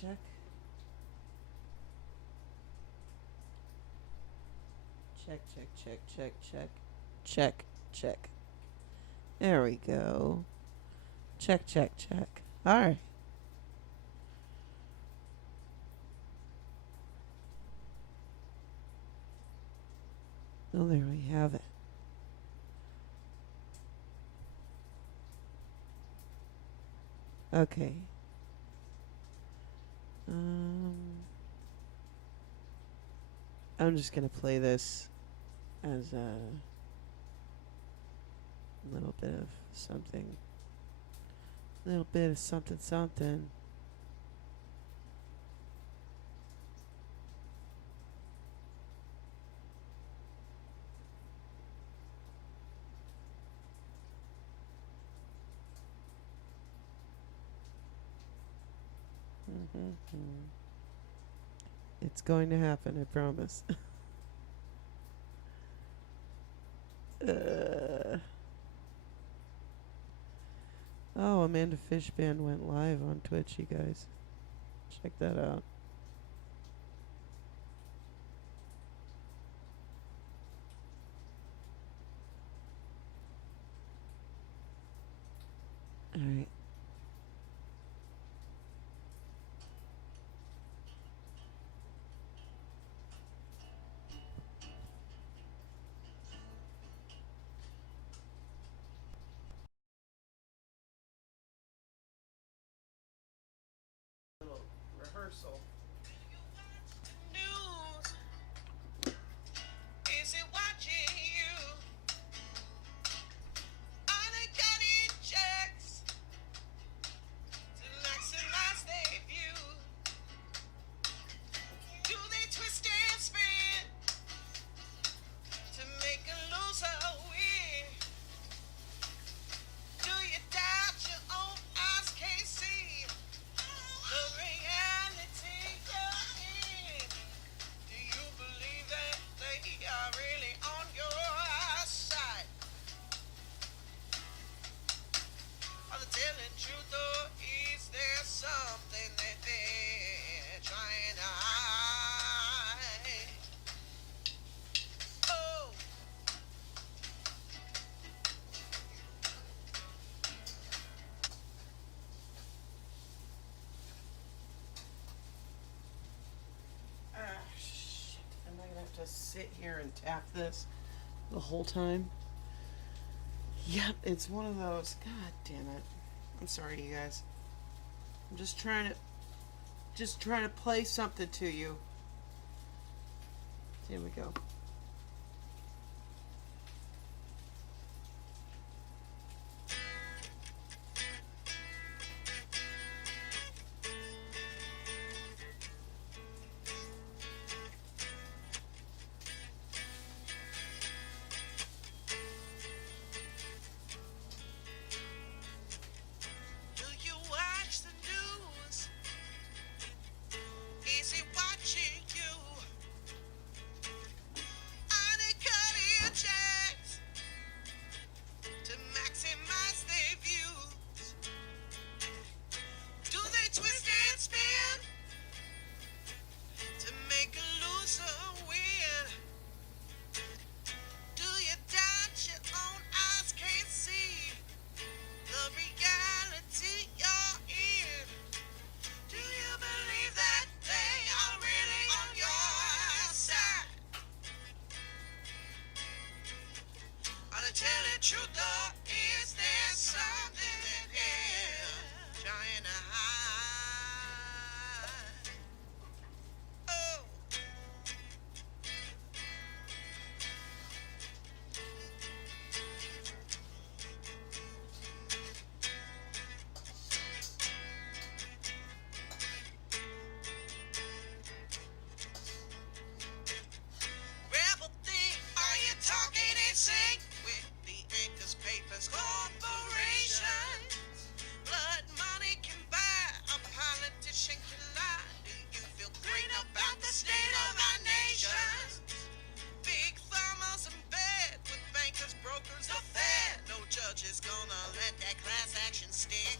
check. Check, check, check, check, check. Check, check. There we go. Check, check, check. Alright. Well, there we have it. Okay. I'm just gonna play this as a little bit of something. A little bit of something, something. It's going to happen, I promise. Oh, Amanda Fishband went live on Twitch, you guys. Check that out. Alright. Little rehearsal. Is it watching you? Are they cutting checks to maximize their view? Do they twist and spin to make a loser win? Do you doubt your own eyes can't see the reality you're in? Do you believe that they are really on your side? Are they telling truth, or is there something that they're trying to hide? Oh, shit. Am I gonna have to sit here and tap this the whole time? Yep, it's one of those. God damn it. I'm sorry, you guys. I'm just trying to play something to you. Here we go. Do you watch the news? Is it watching you? Are they cutting checks to maximize their views? Do they twist and spin to make a loser win? Do you doubt your own eyes can't see the reality you're in? Do you believe that they are really on your side? Are they telling truth, or is there something that they're trying to hide? Oh. Rebel thing, are you talking in sync with the anchors, papers, corporations? Blood money can buy, a politician can lie. Do you feel great about the state of our nation? Big farmers in bed with bankers, brokers, the Fed. No judge is gonna let that class action stick.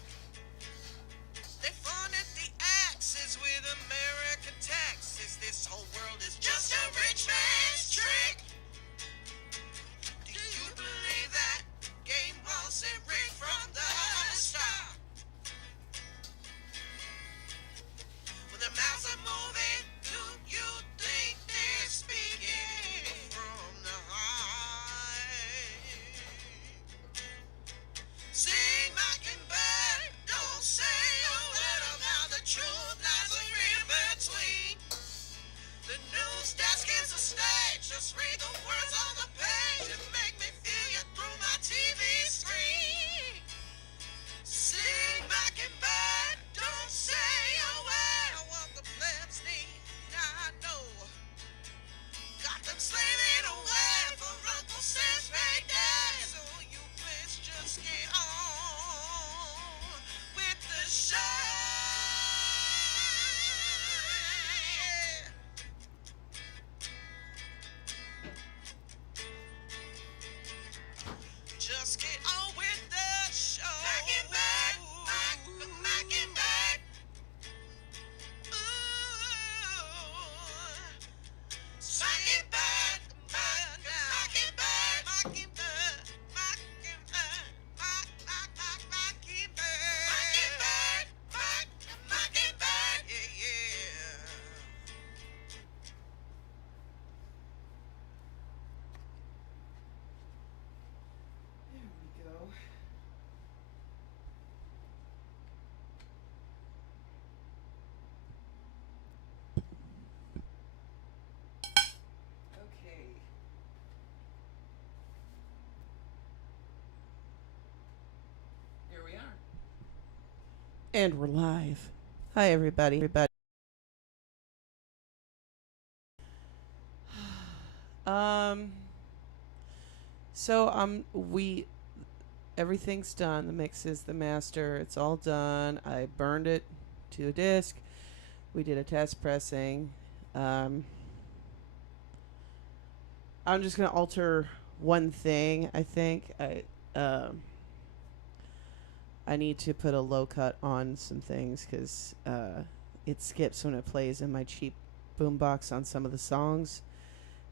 They funded the act Texas with American taxes. This whole world is just a rich man's trick. Do you believe that? Game boss and rigged from the start. When the mouths are moving, do you think they're speaking from the heart? Sing mockingbird, don't say a word about the truth lies in between. The news desk is a stage, just read the words on the page and make me feel you through my TV screen. Sing mockingbird, don't say a word. I want the plebs need, now I know. Got them slaving away for Uncle Sam's payday. So you please just get on with the show. Just get on with the show. Mockingbird, mockingbird. Ooh. Mockingbird, mockingbird, mockingbird, mockingbird, mockingbird, mockingbird, yeah, yeah. There we go. Okay. Here we are. And we're live. Hi, everybody. So everything's done. The mix is the master. It's all done. I burned it to a disc. We did a test pressing. I'm just gonna alter one thing. I think I need to put a low cut on some things because it skips when it plays in my cheap boombox on some of the songs,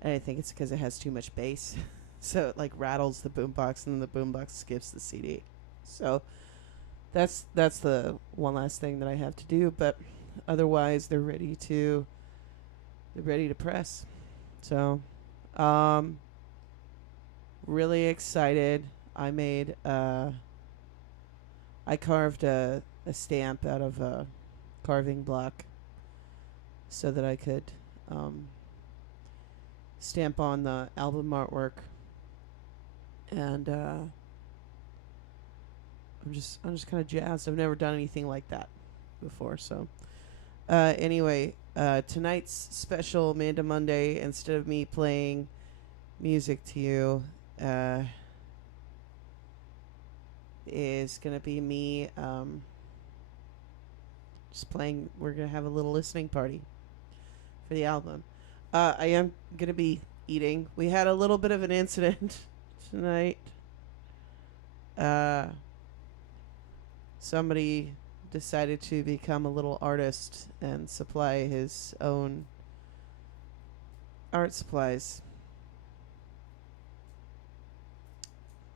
and I think it's because it has too much bass, so it like rattles the boombox and then the boombox skips the CD. So that's the one last thing that I have to do, but otherwise they're ready to press. So really excited. I carved a stamp out of a carving block so that I could stamp on the album artwork, and I'm just kind of jazzed. I've never done anything like that before. So anyway, tonight's special Manda Monday, instead of me playing music to you, is gonna be me just playing. We're gonna have a little listening party for the album. I am gonna be eating. We had a little bit of an incident tonight. Somebody decided to become a little artist and supply his own art supplies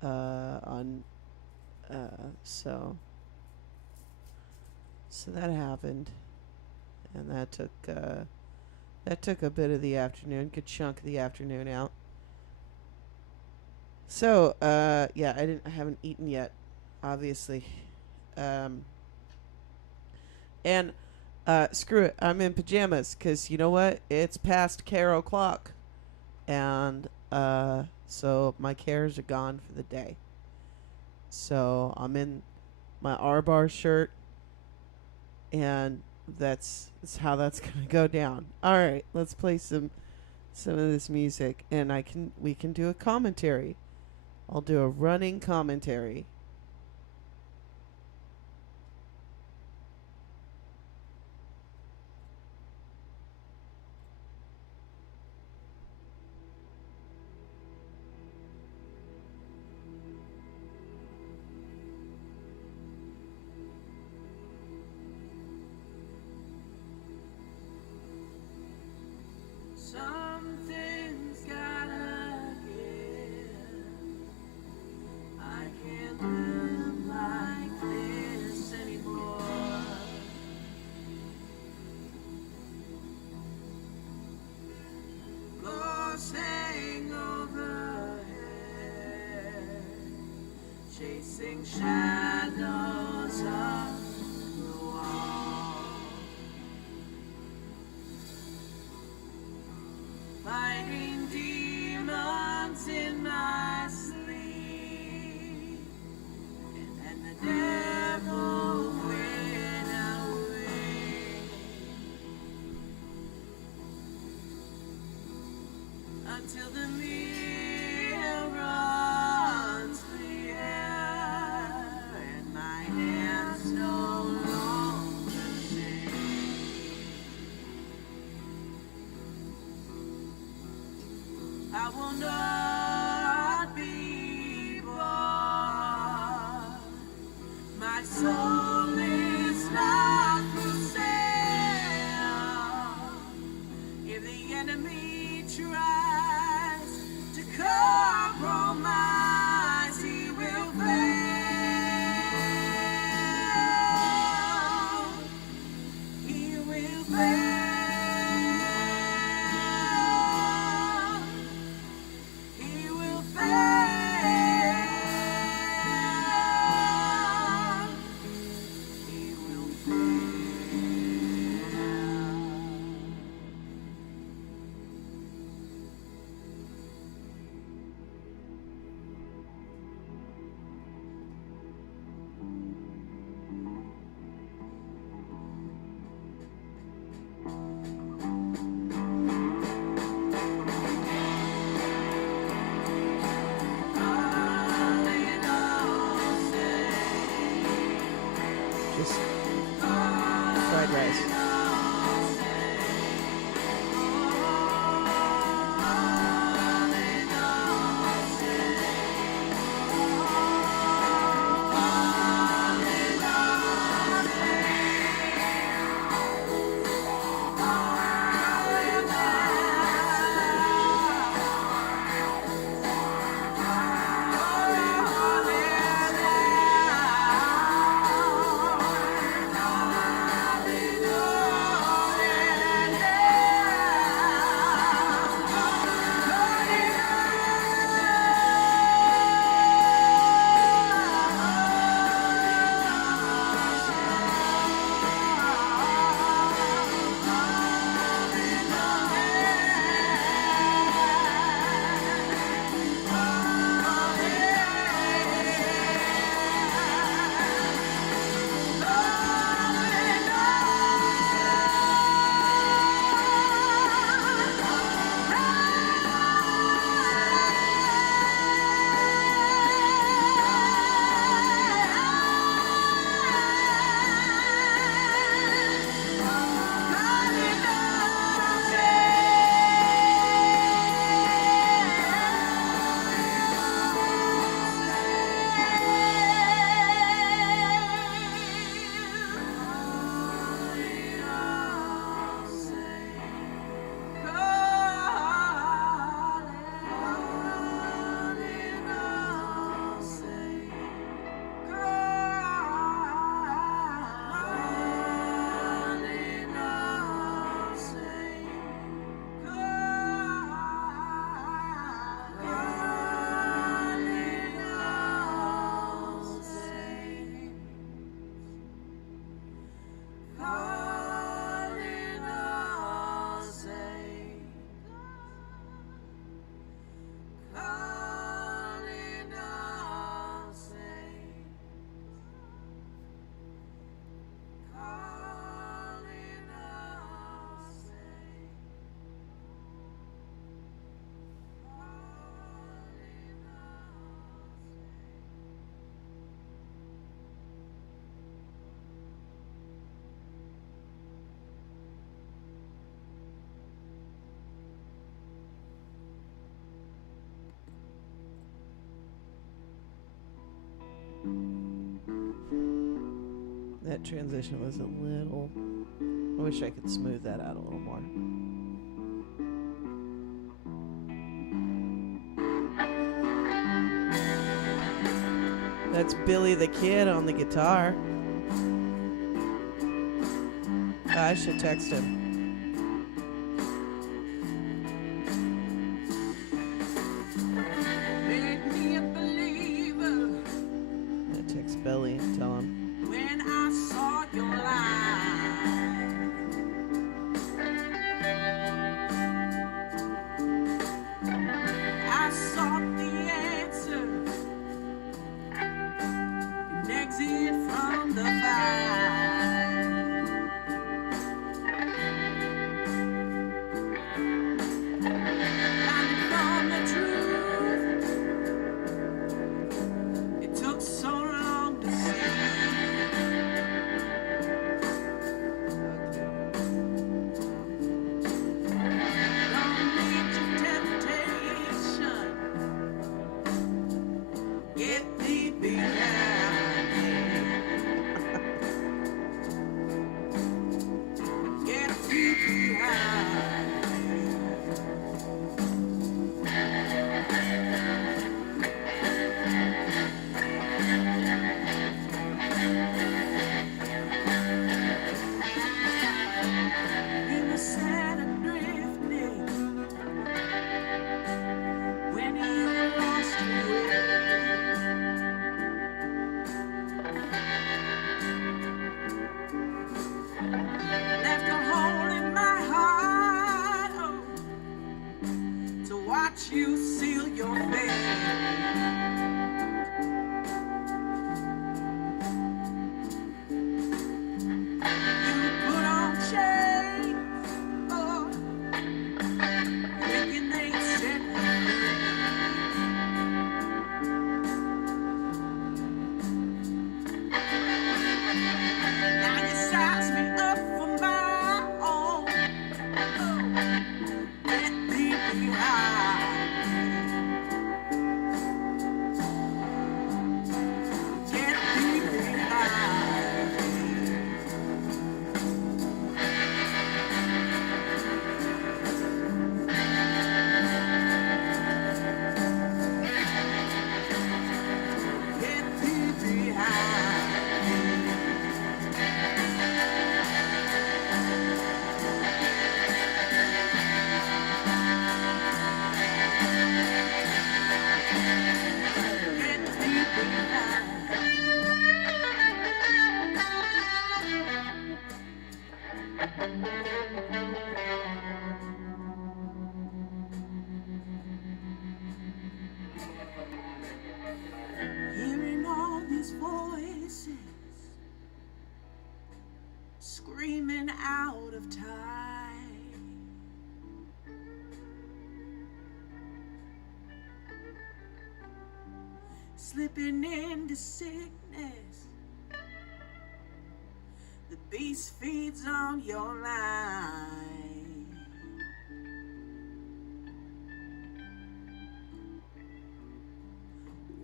on so that happened, and that took a bit of the afternoon, good chunk of the afternoon out. So yeah, I haven't eaten yet, obviously, and screw it, I'm in pajamas because you know what? It's past care o'clock, and so my cares are gone for the day. So I'm in my R-Bar shirt, and that's how that's gonna go down. All right, let's play some of this music, and we can do a commentary. I'll do a running commentary. shadows of the wall, fighting demons in my sleep, and the devil went away until the mirror runs clear and my hands no longer shake. I will not be born. My soul is not for sale. If the enemy tries to compromise, he will fail. He will fail. He will fail. He will fail. Just fried rice. That transition was a little... I wish I could smooth that out a little more. That's Billy the Kid on the guitar. I should text him. Text belly and tell him. When I saw your light, I sought the answer, an exit from the fight. Blinded from the truth, it took so long to see. Don't need your temptation, get thee behind me. Get thee behind me. We were sad and drifting when you lost your way. Left a hole in my heart, oh, to watch you seal your fate. You put on chains, oh, thinking they'd set you free. Now you size me up for my own, oh, get thee behind me. Get thee behind me. Get thee behind me. Get thee behind. Hearing all these voices screaming out of time, slipping into sickness, the beast feeds on your line.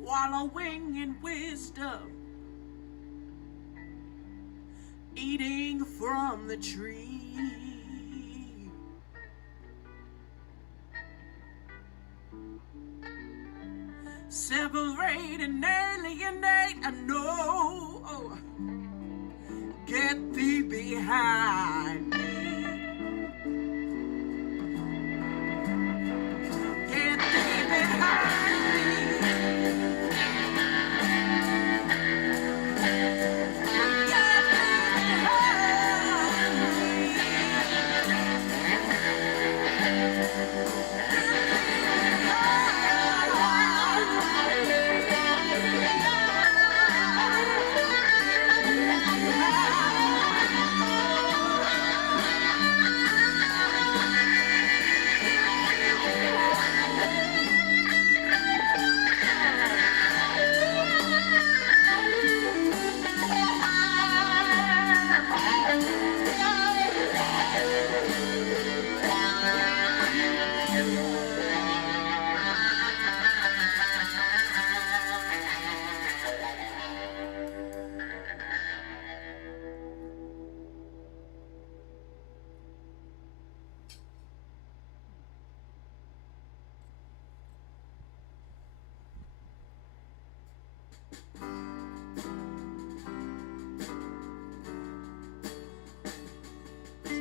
Wallowing in wisdom, eating from the tree. Separate and alienate, I know. Oh, get thee behind me. Get thee behind me. Get thee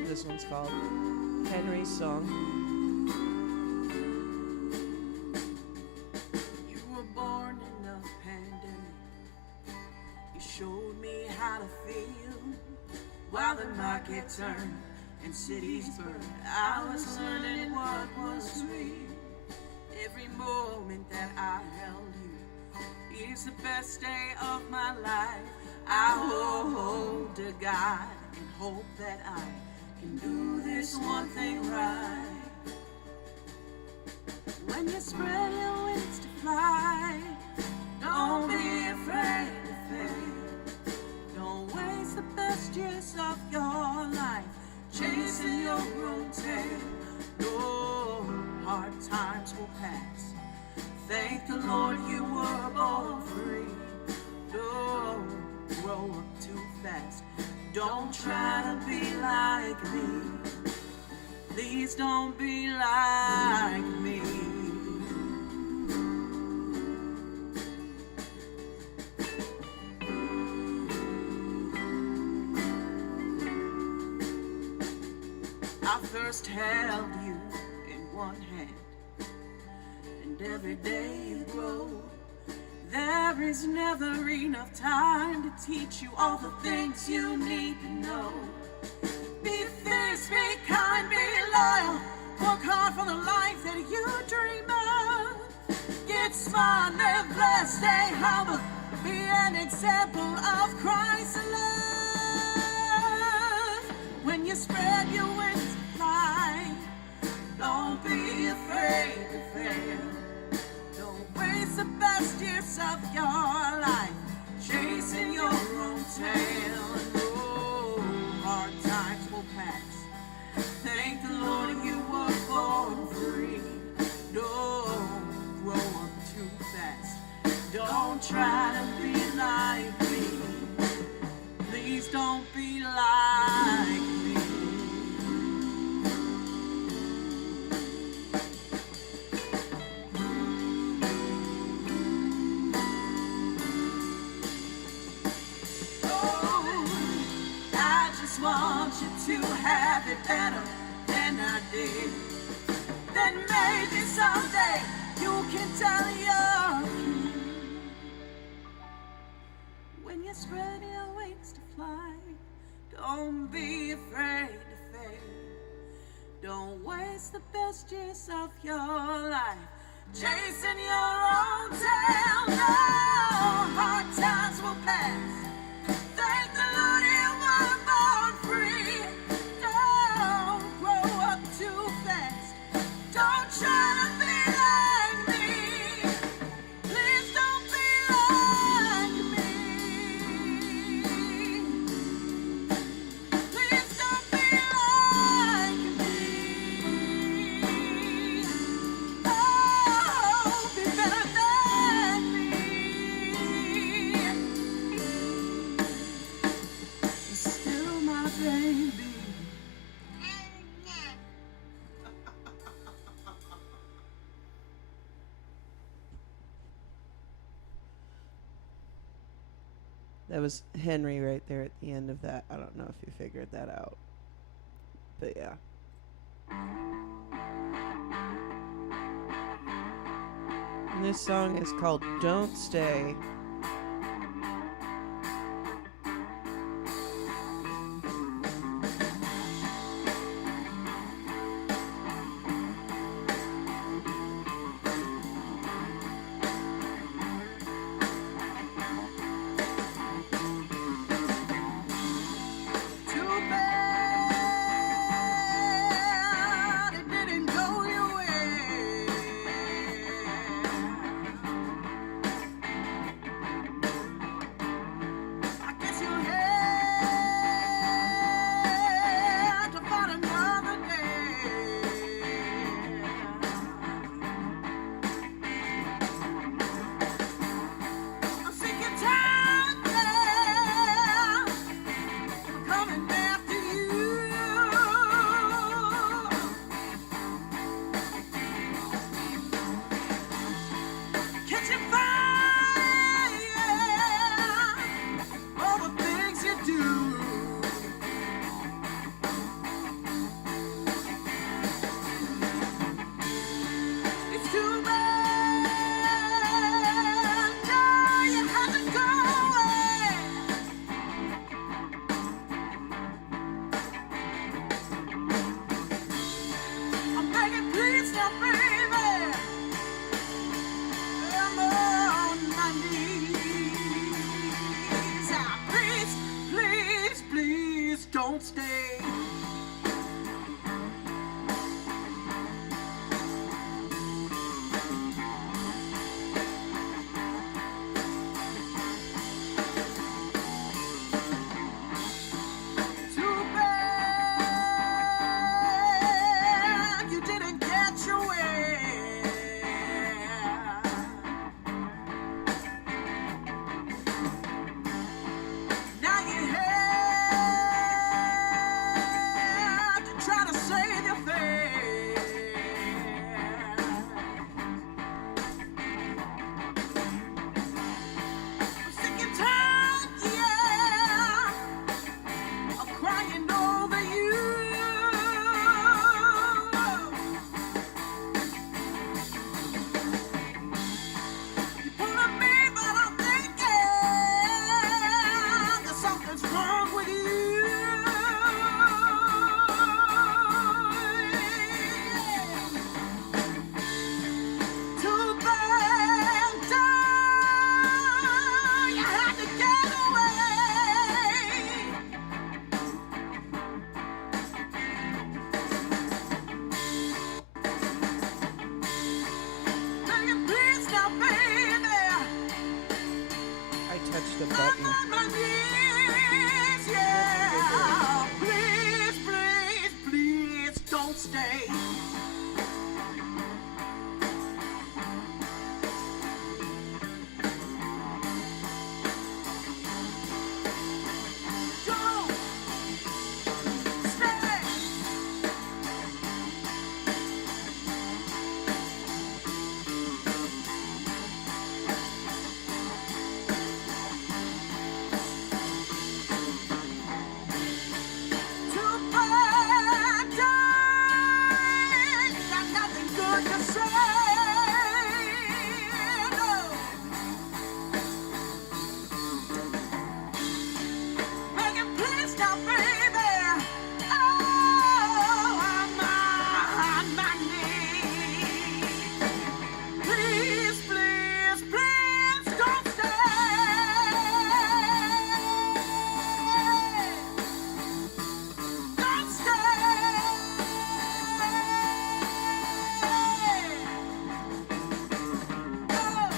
This one's called Henry's Song. You were born in a pandemic. how to feel while the market turned and cities burned. I was learning what was real. Every moment that I held you is the best day of my life. I hold to God and hope that I can do this one thing right. When you spread your wings to fly, don't be afraid to fail. Don't waste the best years of your life chasing your own tail. No, hard times will pass. Thank the Lord you were born free. Don't grow up too fast. Don't try to be like me. Please don't be like me. I first held you in one hand, and every day you grow. There is never enough time to teach you all the things you need to know. Be fierce, be kind, be loyal. Work hard for the life that you dream of. Get smart, live blessed, stay humble. Be an example of Christ's love. When you spread your wings to fly, don't be afraid to fail. Don't waste the best years of your life chasing your own tail. No, hard times will pass. Thank the Lord you were born free. Don't grow up too fast. Don't try to be like me. Please don't be like me. Want you to have it better than I did. Then maybe someday you can tell your kid. When you spread your wings to fly, don't be afraid to fail. Don't waste the best years of your life chasing your own tail. No, hard times will pass. Thank the Lord you were born free. Don't grow up too fast. Don't try to be like me. Please don't be like me. Please don't be like me. Oh, be better than me. Still my baby. That was Henry right there at the end of that. I don't know if you figured that out. But yeah. And this song is called Don't Stay. stay. Too bad you didn't get your way. Now you have to try to save your face. I'm sick and tired, yeah, of crying over you. You pulling me, but I'm thinking that something's wrong with you. Too bad, you had to get away. Baby, please now, baby. I touched a I'm button. on my knees, yeah. Please, please, please don't stay. Don't stay. Too bad, got nothing good to say. No. Begging, please now, baby. Oh, I'm on my knees. Please, please, please don't stay. Don't stay. Oh.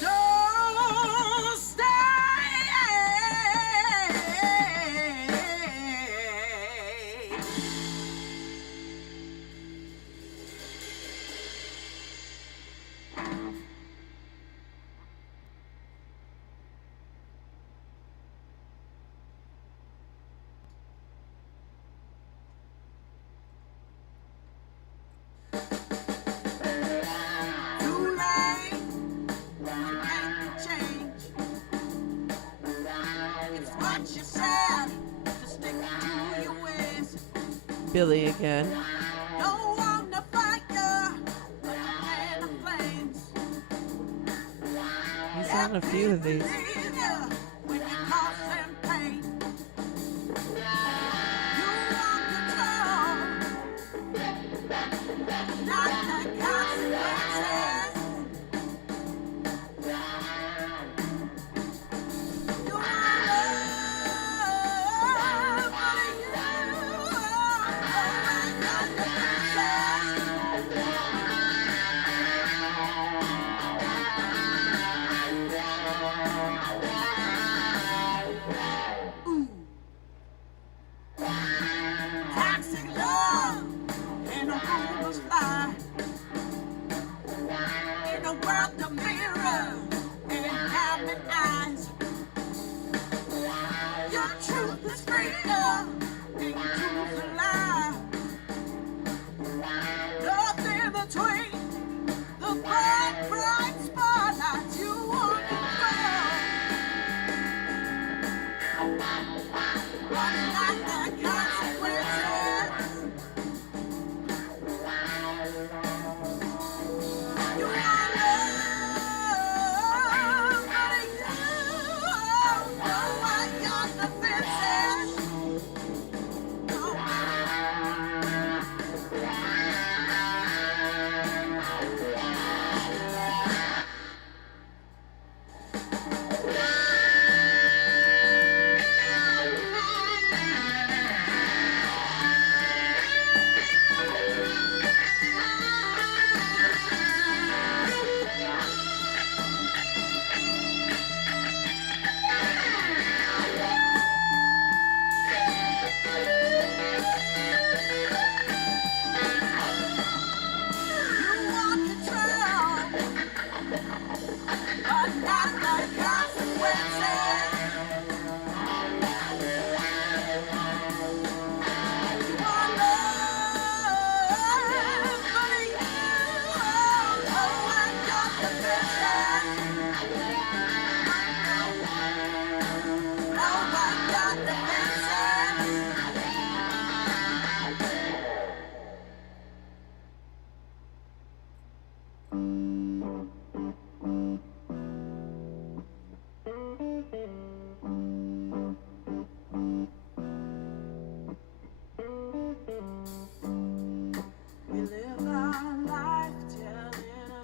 Don't stay. Too late to make the change. It's what you said. Just stick to your ways. Billy again. No one to fight you, but a man of flames. He's on a few of these. Believe you when you cause them pain. You want control, not the consequences. You want love, but you always got the princess.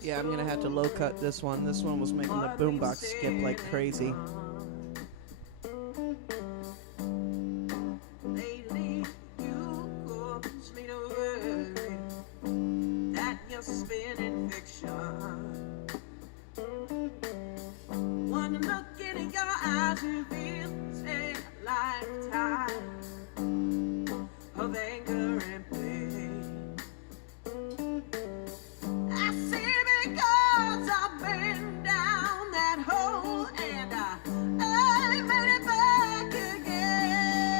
Yeah, I'm gonna have to low cut this one. This one was making the boombox skip like crazy. Lately, you cause me to worry that you're spinning fiction. One look in your eyes reveals a lifetime of anger and pain. I see because I've been down that hole and I made it back again.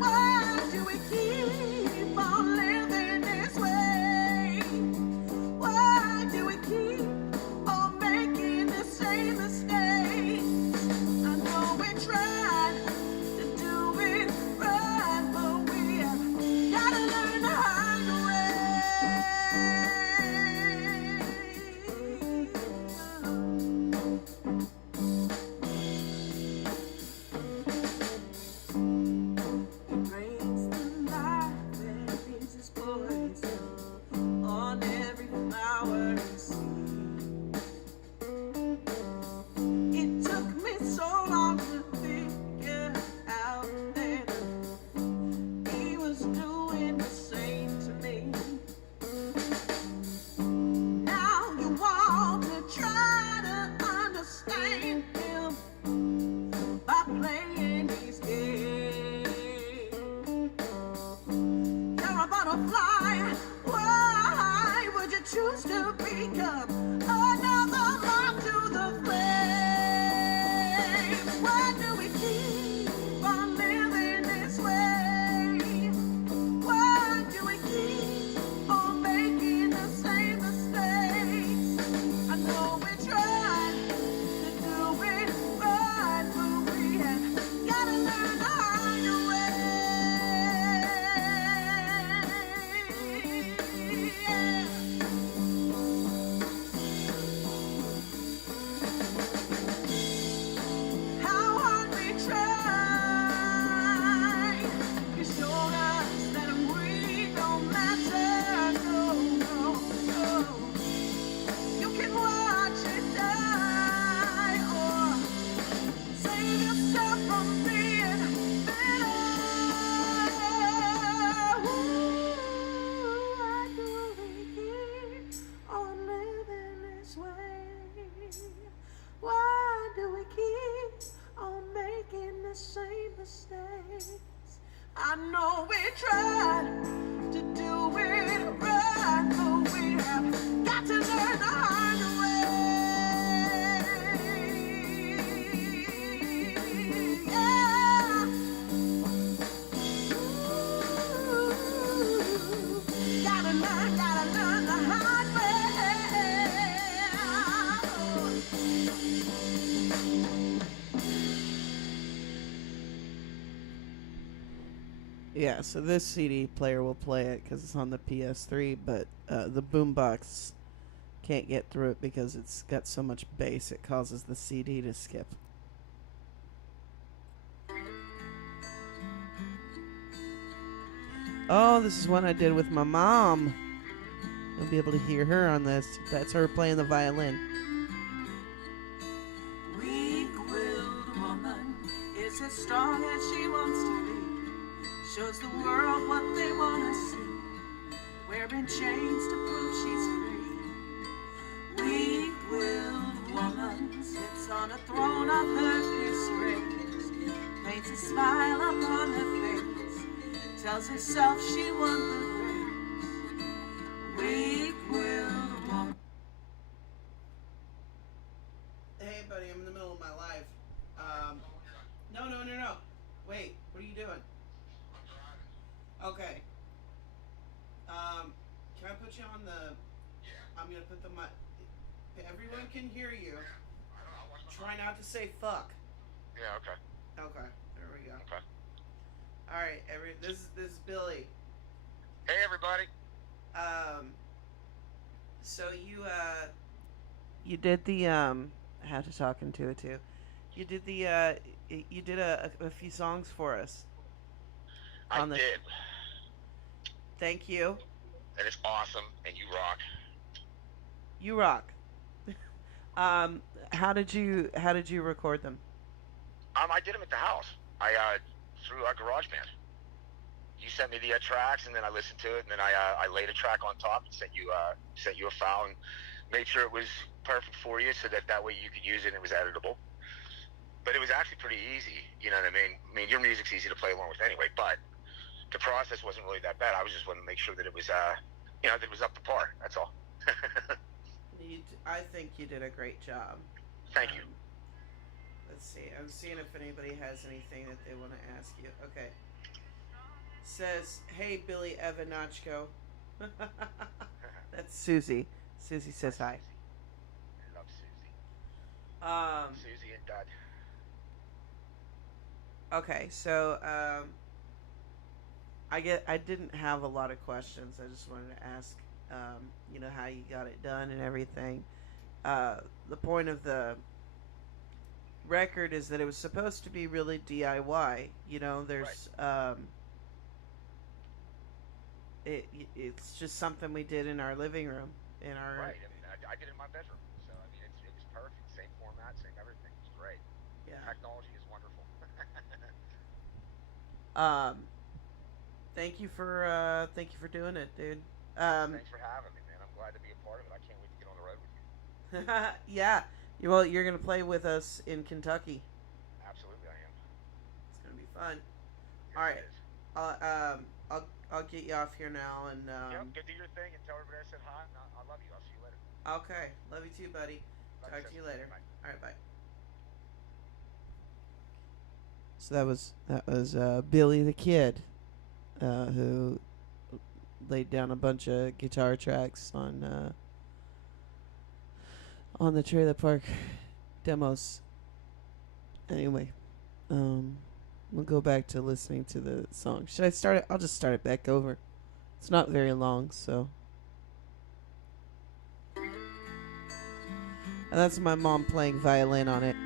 Why do we keep on living this way? Why do we keep on making the same mistake? I know we tried to do it right, but we have gotta learn the hard way. It rains the light that leaves its poison on every flower and seed. It took me so long to figure out that he was doing the same to me. Now you want to try to understand him by playing his game. You're a butterfly. Why would you choose to become another moth to the flame? Why do we keep on living this way? Why do we keep on making the same mistakes? I know we tried to do it right, but we have gotta learn the hard way. How hard we try. You showed us that we don't matter. No, no, no. You can watch it die or save yourself from being bitter. Why do we keep on living this way? Why do we keep on making the same mistakes? I know we tried to do it right, but we have got to learn the hard way. Yeah. Ooh, gotta learn the hard way. Yeah, so this CD player will play it because it's on the PS3, but the boombox can't get through it because it's got so much bass it causes the CD to skip. Oh, this is one I did with my mom. You'll be able to hear her on this. That's her playing the violin. Weak-willed woman is as strong as she wants to be. Shows the world what they want to see. Wearing chains to prove she's free. Weak-willed woman sits on a throne of her disgrace. Paints a smile upon her face. Tells herself she won the race. Weak-willed woman. Hey, buddy, I'm in the middle of my life. No. Wait, what are you doing? Okay. Can I put you on the... I'm gonna put the mic... Everyone can hear you. Try not to say fuck. Yeah, okay. Okay, there we go. Okay. Alright, this is Billy. Hey, everybody. So you did the, I have to talk into it too. You did the, you did a few songs for us. I did. Thank you. And it's awesome, and you rock. You rock. um, how did you record them? I did them at the house. I through GarageBand. You sent me the tracks, and then I listened to it, and then I laid a track on top and sent you a file and made sure it was perfect for you, so that way you could use it and it was editable. But it was actually pretty easy. You know what I mean? I mean, your music's easy to play along with anyway, but the process wasn't really that bad. I was just wanting to make sure that it was that it was up to par. That's all. I think you did a great job. Thank you. Let's see. I'm seeing if anybody has anything that they want to ask you. Okay. Says, hey, Billy Evanachko. That's Susie. Susie says hi. I love Susie. Susie and Dad. Okay, so I didn't have a lot of questions. I just wanted to ask, how you got it done and everything. The point of the record is that it was supposed to be really DIY. There's right. It's just something we did in our living room. Right. I mean, I did it in my bedroom, so I mean, it was perfect. Same format, same everything. It was great. Yeah. Technology is wonderful. Thank you for doing it, dude. Thanks for having me, man. I'm glad to be a part of it. I can't wait to get on the road with you. Yeah. Well, you're gonna play with us in Kentucky. Absolutely, I am. It's gonna be fun. Yes, All right. it is. I'll get you off here now and. Go do your thing and tell everybody I said hi. And I love you. I'll see you later. Okay. Love you too, buddy. Talk to you later. Bye. All right. Bye. So that was Billy the Kid, who laid down a bunch of guitar tracks on the Trailer Park demos. Anyway, we'll go back to listening to the song. Should I start it? I'll just start it back over. It's not very long, so. And that's my mom playing violin on it.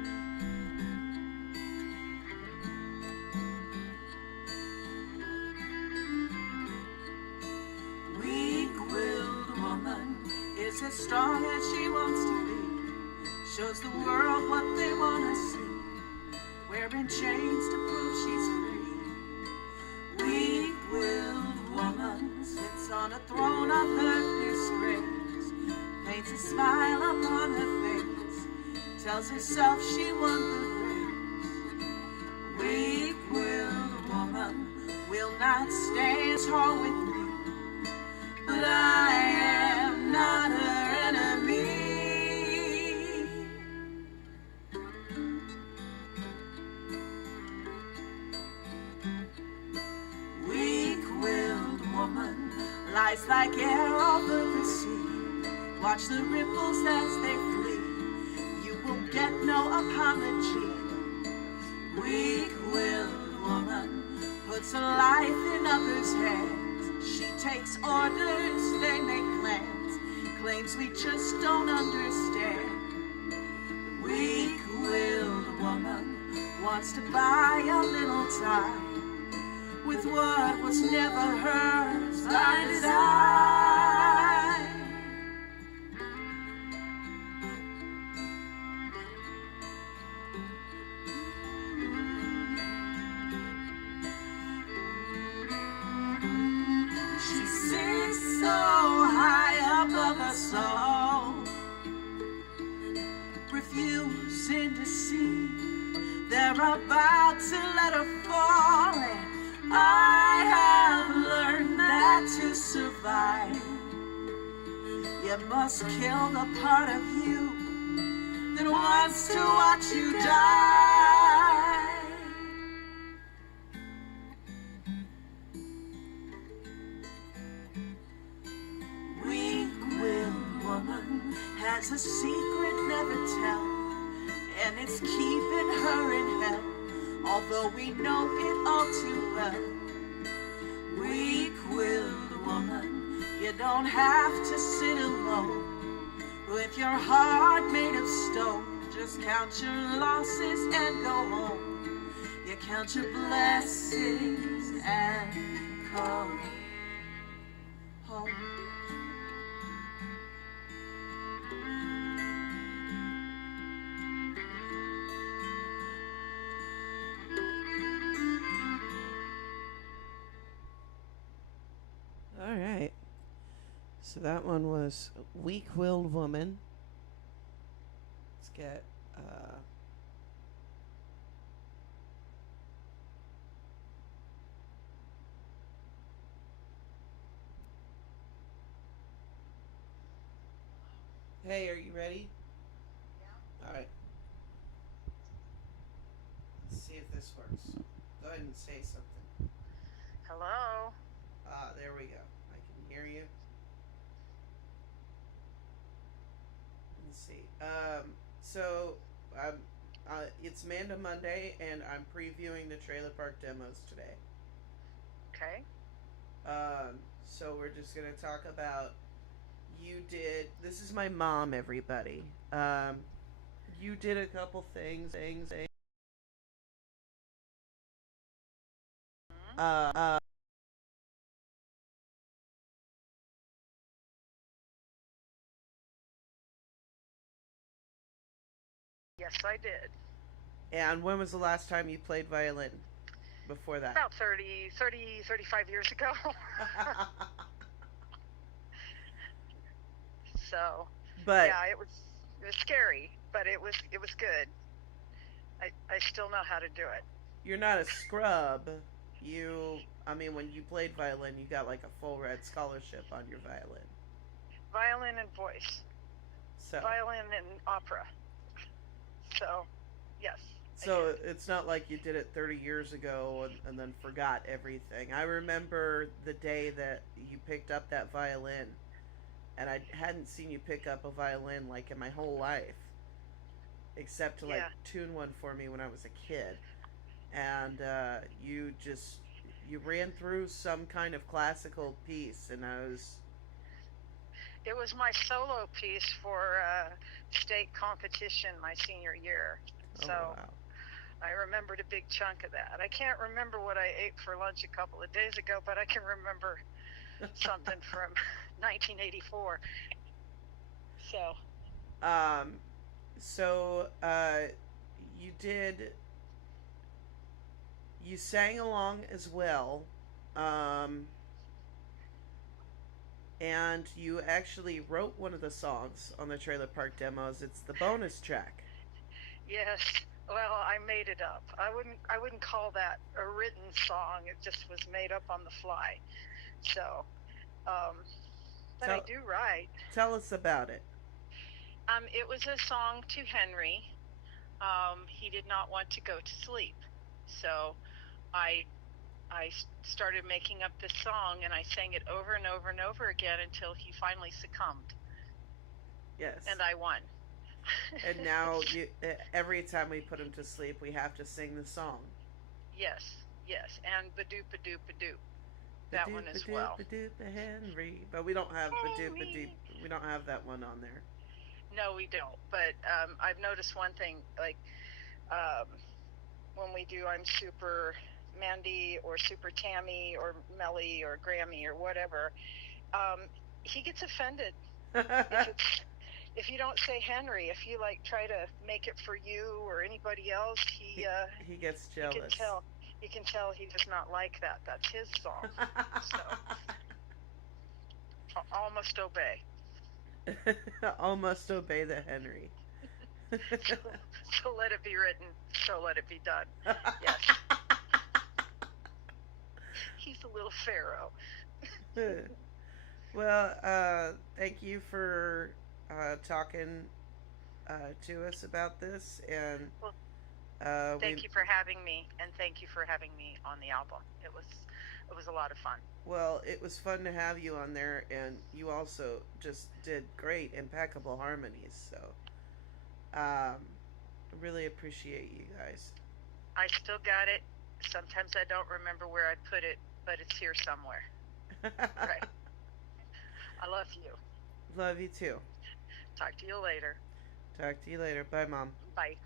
Weak-willed woman is as strong as she wants to be. Shows the world what they want to see. Wearing chains to prove she's free. Weak-willed woman sits on a throne of her disgrace. Paints a smile upon her face. Tells herself she won the race. Weak-willed woman will not stand tall with me. But I am not her enemy. Weak-willed woman lies like air over the sea. Watch the ripples as they flee. You will get no apology. Weak-willed woman puts a life in others' hands. She takes orders, they make plans. Claims we just don't understand. Weak-willed woman wants to buy a little time with what was never hers by design. She sits so high above us all, refusing to see they're about to let her fall. And I have learned that to survive, you must kill the part of you that wants to watch you die. Weak-willed woman has a secret never tell, and it's keeping her in hell, although we know it all too well. Weak-willed woman, you don't have to sit alone with your heart made of stone. Just count your losses and go home. You count your blessings and come home. All right. So that one was Weak-Willed Woman. Let's get Hey, are you ready? Yeah. All right. Let's see if this works. Go ahead and say something. Hello? There we go. I can hear you. Let's see. Um, it's Manda Monday, and I'm previewing the Trailer Park demos today. Okay. So we're just gonna talk about this is my mom, everybody. You did a couple things. Uh, Yes, I did. and when was the last time you played violin? Before that? About 35 years ago. So, but yeah, it was scary, but it was good. I still know how to do it. You're not a scrub. When you played violin, you got like a full red scholarship on your violin. Violin and voice. So. Violin and opera. So, yes. So it's not like you did it 30 years ago and then forgot everything. I remember the day that you picked up that violin, and I hadn't seen you pick up a violin like in my whole life, except to like tune one for me when I was a kid. And you ran through some kind of classical piece, and It was my solo piece for state competition my senior year. Oh, so wow. I remembered a big chunk of that. I can't remember what I ate for lunch a couple of days ago, but I can remember something from 1984. You sang along as well, and you actually wrote one of the songs on the Trailer Park demos. It's the bonus track. Yes. Well, I made it up. I wouldn't call that a written song. It just was made up on the fly. So, but I do write. Tell us about it. It was a song to Henry. He did not want to go to sleep, so I started making up this song, and I sang it over and over and over again until he finally succumbed. Yes. And I won. And now every time we put him to sleep, we have to sing the song. Yes, and Badoop Badoop Badoop. That one as well. Badoop Henry, but we don't have Badoop Badoop. We don't have that one on there. No, we don't. But I've noticed one thing, like when we do "I'm Super Mandy" or "Super Tammy" or "Melly" or "Grammy" or whatever, he gets offended if you don't say Henry. If you try to make it for you or anybody else, he gets jealous. You can tell he does not like that. That's his song. So almost obey. Almost obey the Henry. So let it be written. So let it be done. Yes. He's a little pharaoh. Well, thank you for talking to us about this, and thank you for having me, and thank you for having me on the album. It was a lot of fun. Well, it was fun to have you on there, and you also just did great, impeccable harmonies. So, really appreciate you guys. I still got it. Sometimes I don't remember where I put it, but it's here somewhere. Right. I love you. Love you too. Talk to you later. Talk to you later. Bye, Mom. Bye.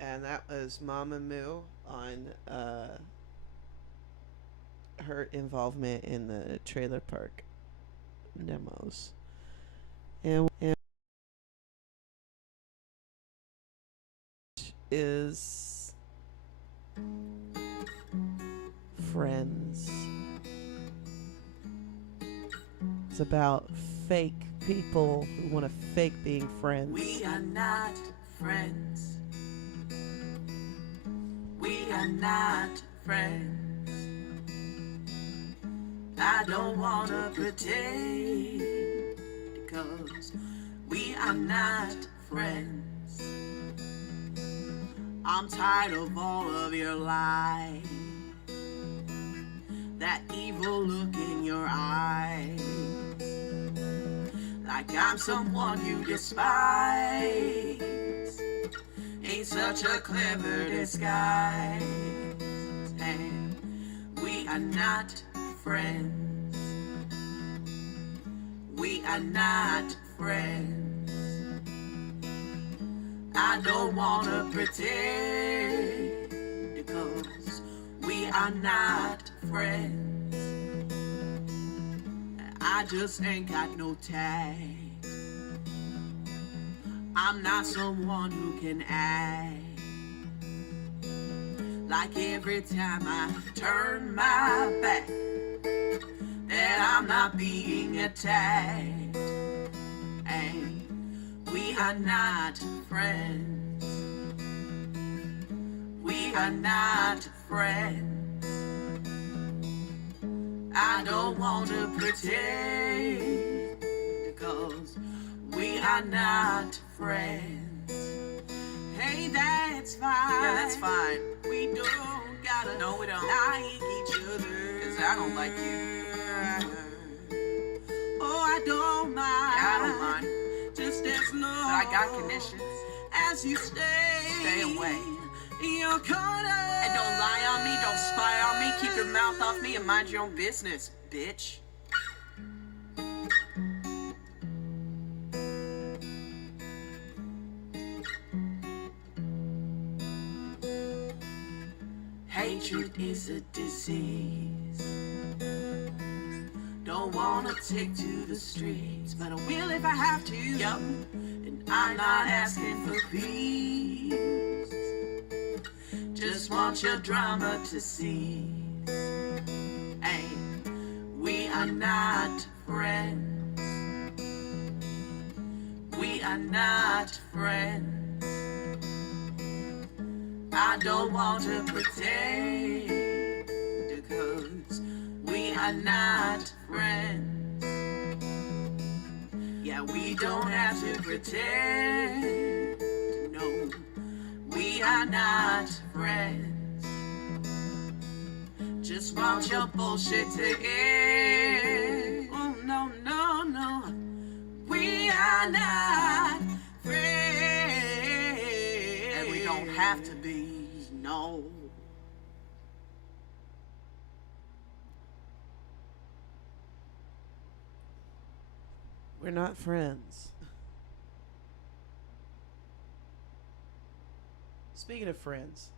And that was Mama Moo on her involvement in the Trailer Park demos. And is Friends. It's about fake people who want to fake being friends. We are not friends. We are not friends. I don't wanna pretend, because we are not friends. I'm tired of all of your lies, that evil look in your eyes, like I'm someone you despise. Ain't such a clever disguise. And we are not friends. We are not friends. I don't wanna pretend, because we are not friends. I just ain't got no tag. I'm not someone who can act like every time I turn my back that I'm not being attacked. And we are not friends. We are not friends. I don't want to pretend, because we are not friends. Hey, that's fine. Yeah, that's fine. We don't gotta No, we don't. like each other. 'Cause I don't like you. Oh, I don't mind. Yeah, I don't mind. Just as long But I got conditions. as you stay away. in your corner. And don't lie on me, don't spy on me. Keep your mouth off me and mind your own business, bitch. Hatred is a disease. Don't wanna take to the streets, but I will if I have to. Yup. And I'm not asking for peace. Just want your drama to cease. And we are not friends. We are not friends. I don't want to pretend, because we are not friends. Yeah, we don't have to pretend. No, we are not friends. Just want your bullshit to end. Oh, no, no, no. We are not friends. And we don't have to be. No. We're not friends. Speaking of friends,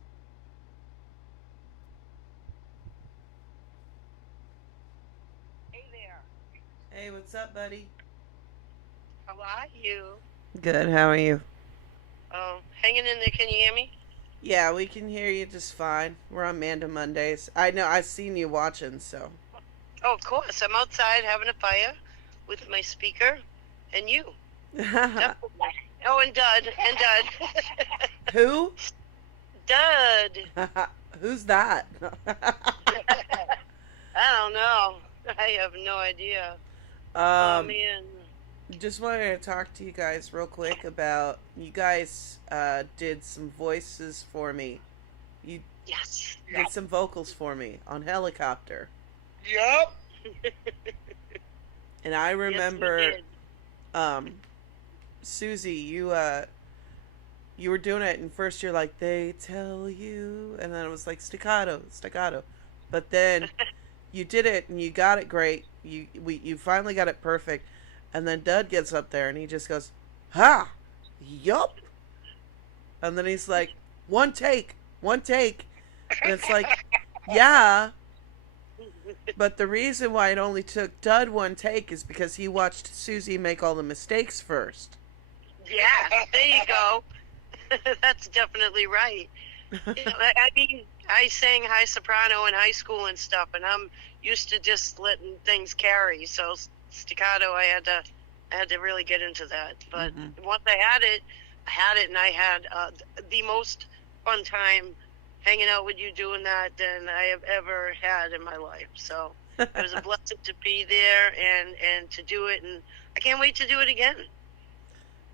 Hey there. hey, what's up, buddy? How are you? Good, how are you? Hanging in there. Can you hear me? Yeah, we can hear you just fine. We're on Manda Mondays. I know, I've seen you watching, so. Oh, of course. I'm outside having a fire with my speaker and you. Definitely. Oh, and Dud. And Dud. Who? Dud. Who's that? I don't know. I have no idea. Oh, man. Just wanted to talk to you guys real quick about, you guys did some voices for me. You Yes. did some vocals for me on Helicopter. Yup. And I remember, Yes, we did. Susie, you were doing it, and first you're like, they tell you, and then it was like staccato. But then you did it, and you got it great. You finally got it perfect. And then Dud gets up there, and he just goes, ha, yup. And then he's like, one take. And it's like, yeah. But the reason why it only took Dud one take is because he watched Susie make all the mistakes first. Yeah, there you go. That's definitely right. You know, I mean, I sang high soprano in high school and stuff, and I'm used to just letting things carry. So staccato, I had to really get into that. But Mhm. once I had it, and I had the most fun time hanging out with you doing that than I have ever had in my life. So it was a blessing to be there and to do it, and I can't wait to do it again.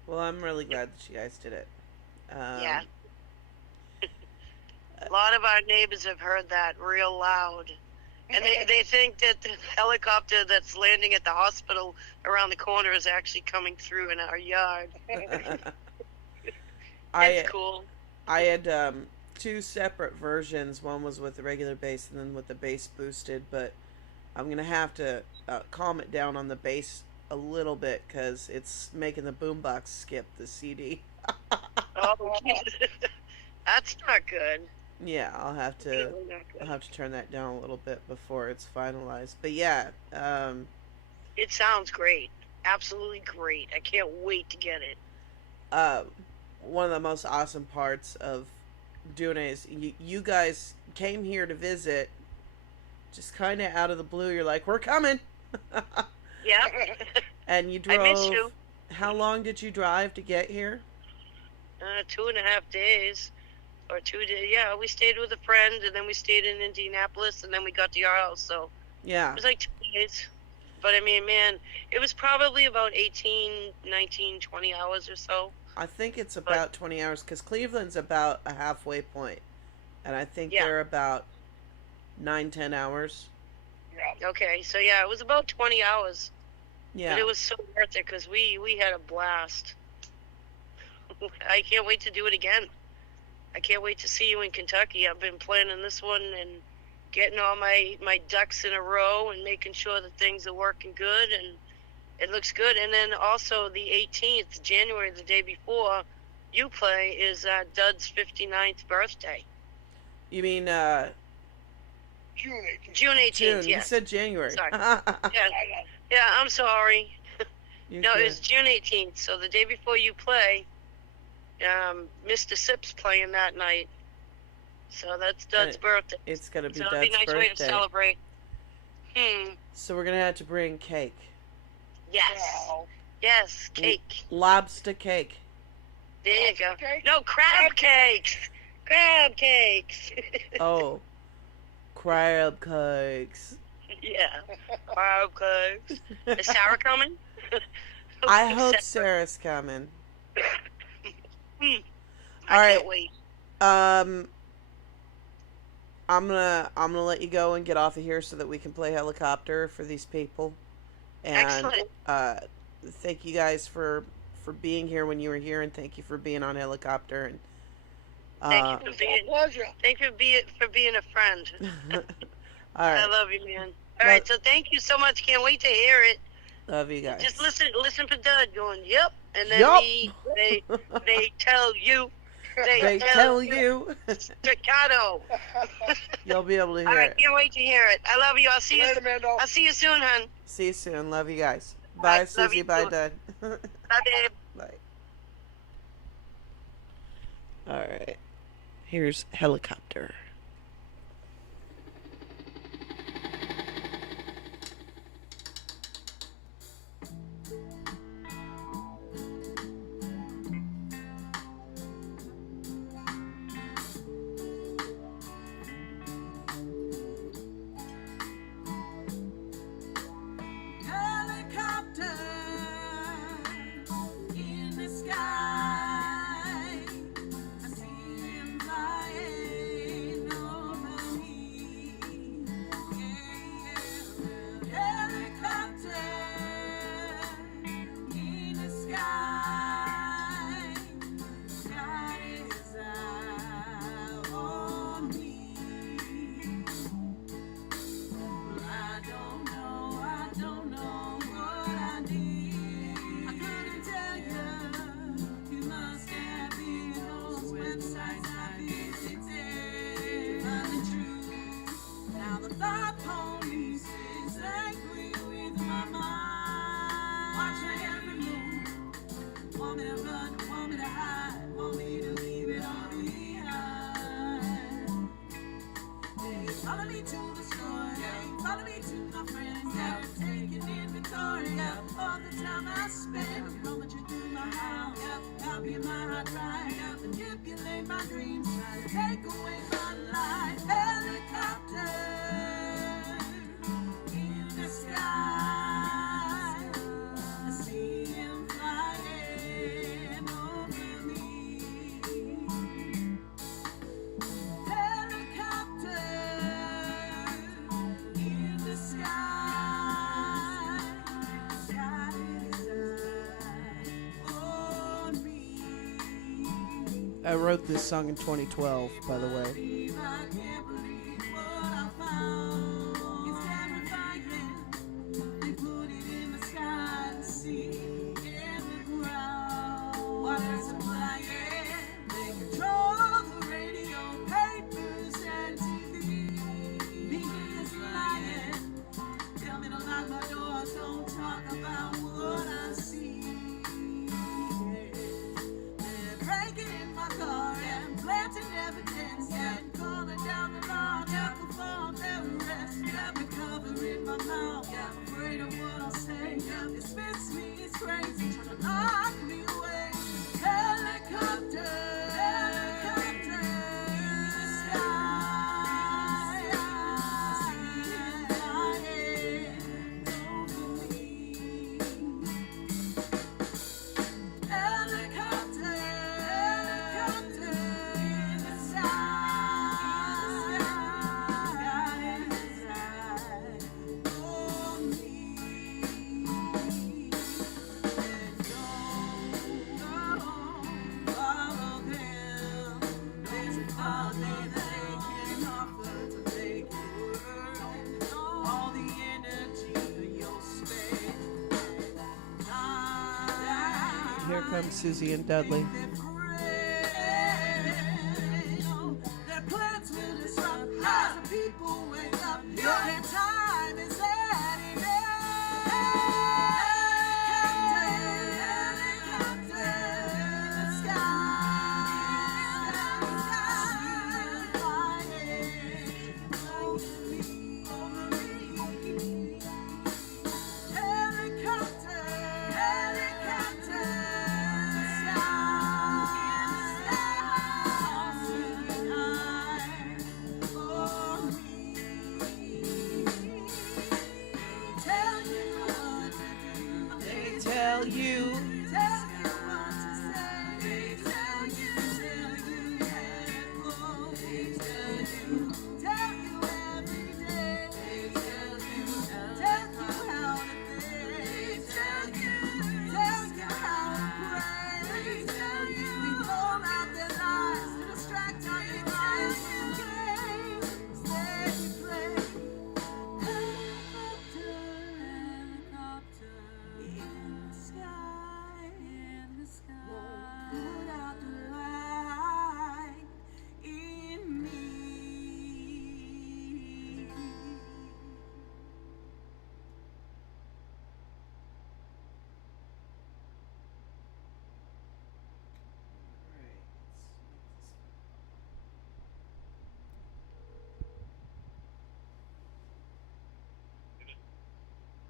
Well, I'm really glad that you guys did it. Yeah. A lot of our neighbors have heard that real loud. And they think that the helicopter that's landing at the hospital around the corner is actually coming through in our yard. It's cool. I had two separate versions. One was with the regular bass and then with the bass boosted, but I'm going to have to calm it down on the bass a little bit because it's making the boombox skip the CD. Oh, that's not good. Yeah, I'll have to turn that down a little bit before it's finalized. But yeah, it sounds great. Absolutely great. I can't wait to get it. one of the most awesome parts of doing it is you guys came here to visit, just kind of out of the blue. You're like, we're coming. Yeah. And you drove. I miss you. How long did you drive to get here? 2.5 days. Or 2 days. Yeah, we stayed with a friend, and then we stayed in Indianapolis, and then we got to your house. So Yeah. it was like 2 days. But I mean, man, it was probably about 18, 19, 20 hours or so. I think it's about 20 hours because Cleveland's about a halfway point, and I think they're about 9-10 hours. Yeah. Okay, so yeah, it was about 20 hours. Yeah. But it was so worth it because we had a blast. I can't wait to do it again. I can't wait to see you in Kentucky. I've been planning this one and getting all my ducks in a row and making sure that things are working good, and it looks good. And then also the 18th, January, the day before you play, is Dud's 59th birthday. You mean June 18th. June 18th, June? yes. You said January. Sorry. I Yeah, I'm sorry. You No, good. it's June 18th, so the day before you play, Mr. Sip's playing that night. So that's Dud's birthday. It's gonna be So it'll Dad's be a nice way to birthday. celebrate. So we're gonna have to bring cake, Yes. Wow. Yes, cake. lobster cake. There you go. Cake? No, crab cakes. Crab cakes. Oh, crab cakes. Yeah. Crab cakes. Is Sarah coming? I hope Sarah's coming. I All right. can't wait. I'm gonna let you go and get off of here so that we can play helicopter for these people. And Excellent. thank you guys for being here when you were here, and thank you for being on helicopter. And Thank you It's a pleasure. Thank you for being a friend. all I right, love you, man. All right, so thank you so much. Can't wait to hear it. love you guys. Just listen for Dud going, yep, and then Yup. they tell you. They tell you. Staccato. You'll be able to All hear right, it. can't wait to hear it. I love you. Later, Mando. I'll see you soon, hon. See you soon. Love you guys. Bye. Bye, Love Susie. you Bye, too. Dad. Bye, babe. Bye. All right. Here's helicopter. Helicopter in the sky. I see him flying over me. Yeah. Helicopter in the sky. Got his eye on me. I don't know what I need. I couldn't tell you. You must have been those websites I visited. Find the truth. Now the thought police is angry with my mind. Watch my every move. Want me to run, want me to hide, want me to leave it all behind. They follow me to the store, they follow me to my friends, they're taking inventory. all the time I spend rummaging through my house. Copying my hard drive, manipulate my dreams, try to take away my life. Helicopter in the sky, I see him flying over me. Helicopter in the sky, shining on me. I wrote this song in 2012, by the way. I can't believe what I found. It's terrifying. They put it in the sky, the sea, and the ground. Water's flying. They control the radio, papers, and TV. Media is lying. Tell me to lock my doors. Don't talk about what I see. They're breaking in my car and planting evidence and calling down the law. Never fall, never rest. Never covering my mouth. Afraid of what I'll say. It spits me, it's crazy. Trying to lock me away. Helicopter, helicopter in the sky. I see it flying over me. Helicopter, helicopter in the sky, on me. And don't follow them. There's a holiday that they can offer to make it work. All the energy you'll spend. Here comes Susie and Dudley. Their plans will disrupt as the people wake up. Their time is at an end. Helicopter in the sky, flying over me. Helicopter, helicopter in the sky, flying high for me. Tell you what to do. They tell you. Tell you what to say. They tell you where to go. They tell you every day. They tell you how to think. They tell you how to pray. They tell you they roll out their lies to distract all your minds. Games they play. Helicopter, helicopter in the sky, put out the light in me.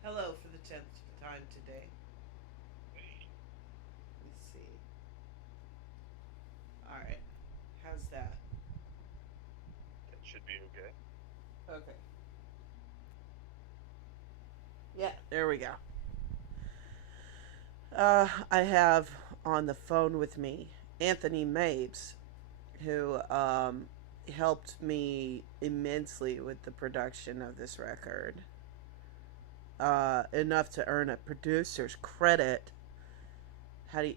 Hello for the 10th time today. Let's see. Alright. How's that? That should be okay. Okay. Yeah, there we go. I have on the phone with me Anthony Mabes, who helped me immensely with the production of this record. Enough to earn a producer's credit. How do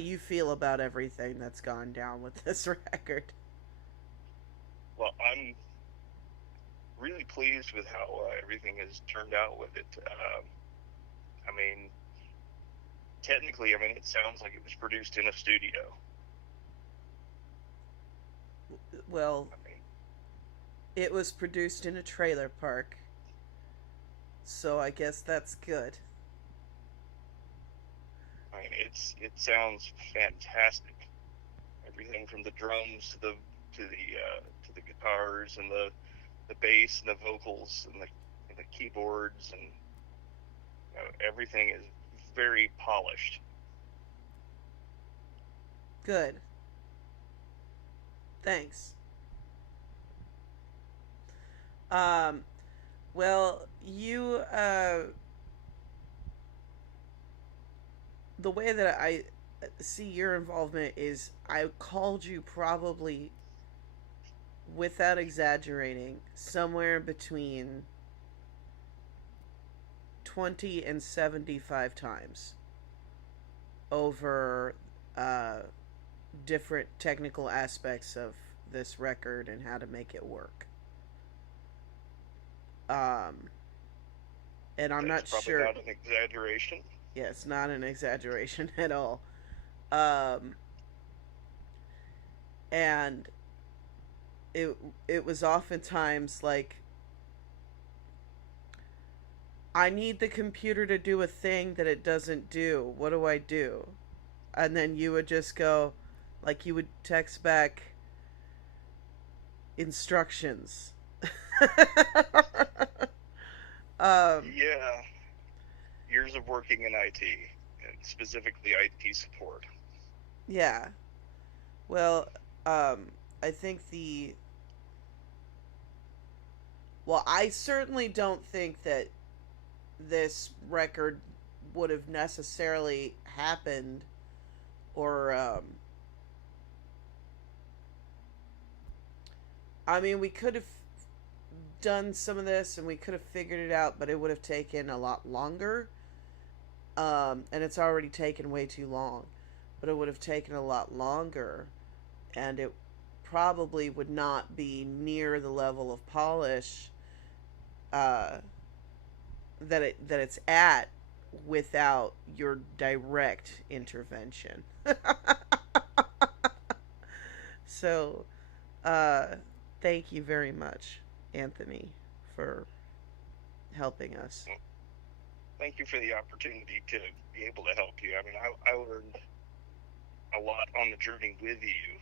you feel about everything that's gone down with this record? Well, I'm really pleased with how everything has turned out with it. I mean, technically, it sounds like it was produced in a studio. Well, I mean, it was produced in a trailer park, so I guess that's good. it sounds fantastic. Everything from the drums to the guitars and the bass and the vocals and the keyboards, and everything is very polished. Good. Thanks. Um, well, the way that I see your involvement is I called you probably, without exaggerating, somewhere between 20 and 75 times over uh, different technical aspects of this record and how to make it work. Um, and I'm That's not probably sure. not an exaggeration. Yeah, it's not an exaggeration at all. Um, and it it was oftentimes like, I need the computer to do a thing that it doesn't do. What do I do? And then you would just go, like, you would text back instructions. um, Yeah, years of working in IT, and specifically IT support. yeah. Well, I think well, I certainly don't think that this record would have necessarily happened, or I mean, we could have done some of this and we could have figured it out, but it would have taken a lot longer. And it's already taken way too long, but it would have taken a lot longer, and it probably would not be near the level of polish uh, that it's at without your direct intervention. So, uh, thank you very much, Anthony, for helping us. Well, thank you for the opportunity to be able to help you. I mean, I learned a lot on the journey with you,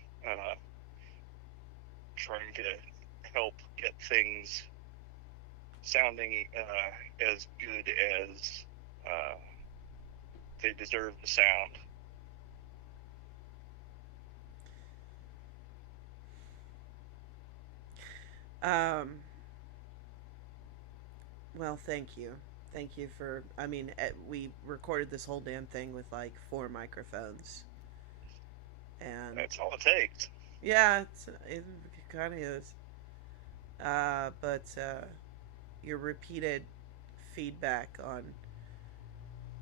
trying to help get things sounding as good as they deserve to sound. Um, well, thank you. Thank you for. I mean, we recorded this whole damn thing with like 4 microphones, and That's all it takes. yeah, it kind of is. But your repeated feedback on,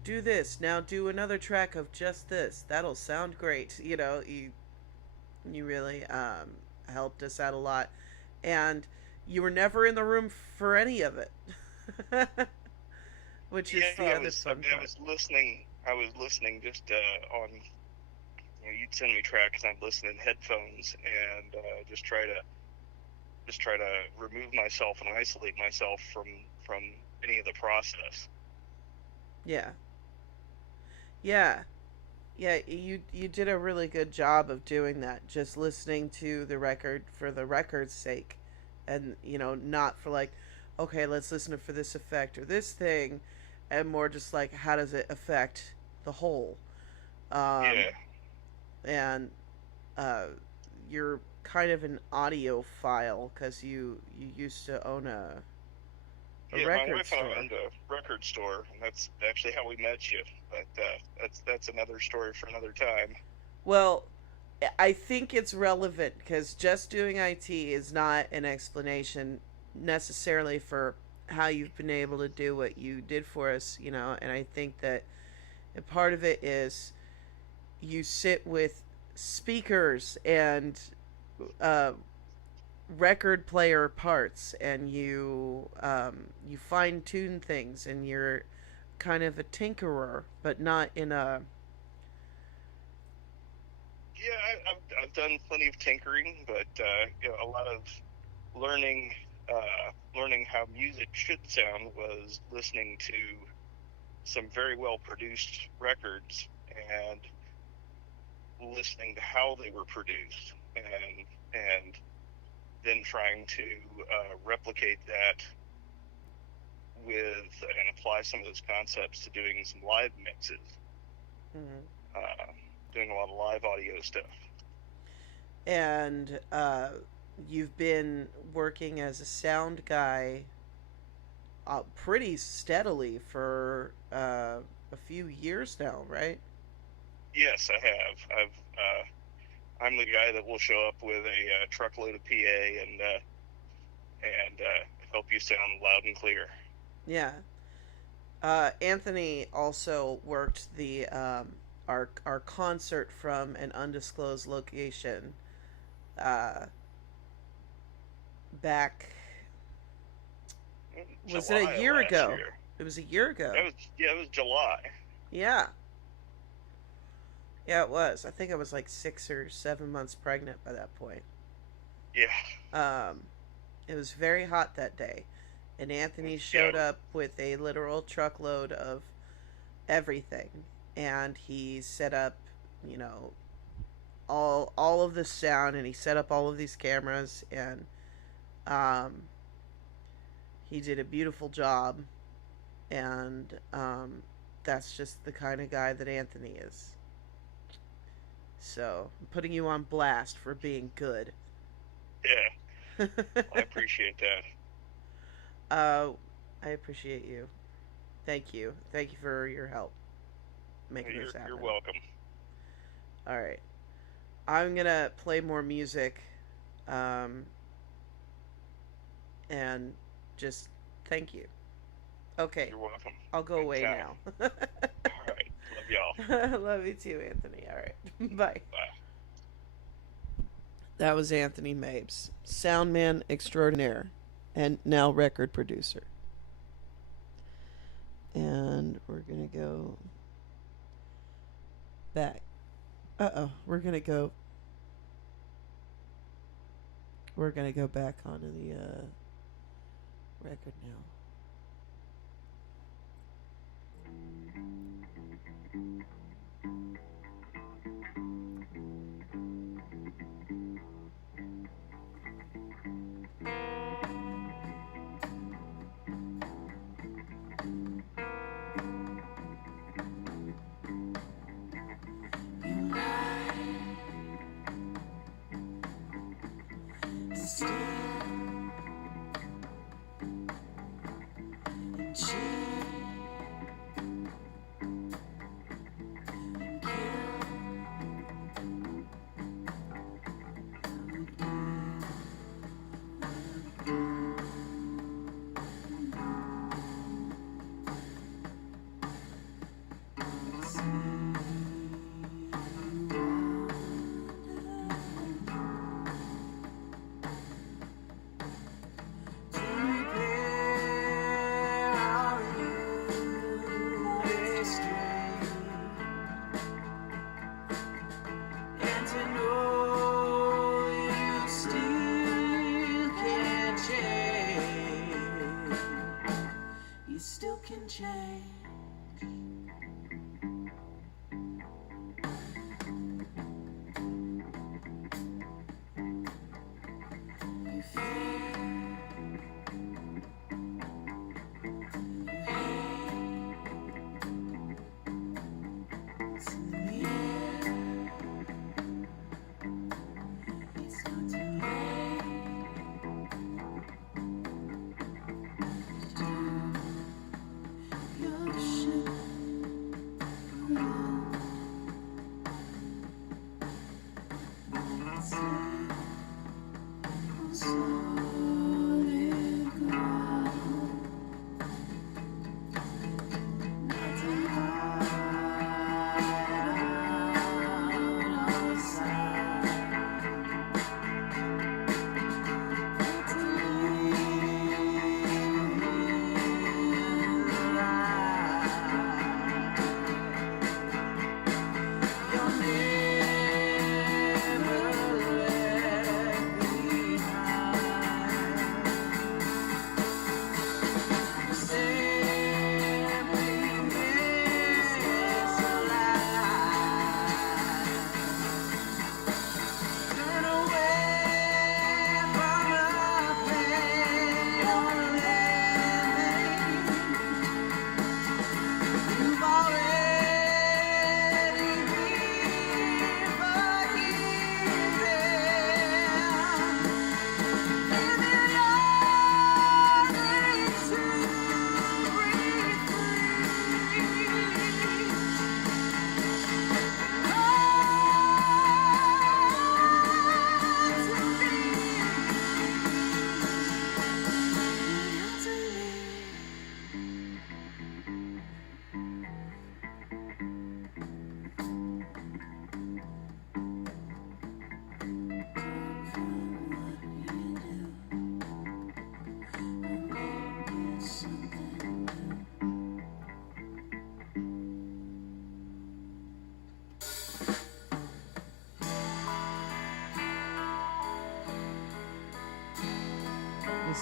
do this now, do another track of just this. That'll sound great. You really helped us out a lot, and you were never in the room for any of it, which is Yeah, the other fun I part. was listening. I was listening just on. You'd send me tracks, and I'd listen in headphones, and just try to remove myself and isolate myself from any of the process. Yeah, yeah, yeah. You did a really good job of doing that. Just listening to the record for the record's sake, and not for like, okay, let's listen for this effect or this thing, and more just like, how does it affect the whole. Um, Yeah, and uh, you're kind of an audiophile because you used to own a yeah. My record wife and I store. owned a record store, and that's actually how we met you. But that's another story for another time. Well, I think it's relevant because just doing IT is not an explanation necessarily for how you've been able to do what you did for us, and I think that a part of it is you sit with speakers and uh, record player parts, and you fine tune things, and you're kind of a tinkerer, but not in a. Yeah, I've done plenty of tinkering, but a lot of learning learning how music should sound was listening to some very well produced records and listening to how they were produced, and then trying to replicate that with and apply some of those concepts to doing some live mixes, Mhm. doing a lot of live audio stuff. And you've been working as a sound guy pretty steadily for a few years now, right? Yes, I have. I'm the guy that will show up with a truckload of PA and help you sound loud and clear. Yeah. Anthony also worked the our concert from an undisclosed location back. Was it July a year last ago? year. It was a year ago. It was July. Yeah. Yeah, it was. I think I was like 6 or 7 months pregnant by that point. Yeah. It was very hot that day, and Anthony showed up with a literal truckload of everything, and he set up, you know, all of the sound, and he set up all of these cameras, and um, he did a beautiful job, and that's just the kind of guy that Anthony is. So, I'm putting you on blast for being good. Yeah. I appreciate that. I appreciate you. Thank you. Thank you for your help making this happen. You're welcome. All right. I'm going to play more music and just thank you. Okay. You're welcome. I'll go away now. All right. Love y'all. Love you too, Anthony. All right. Bye. Bye. That was Anthony Mapes, soundman extraordinaire and now record producer. And we're going to go back. We're going to go back onto the record now.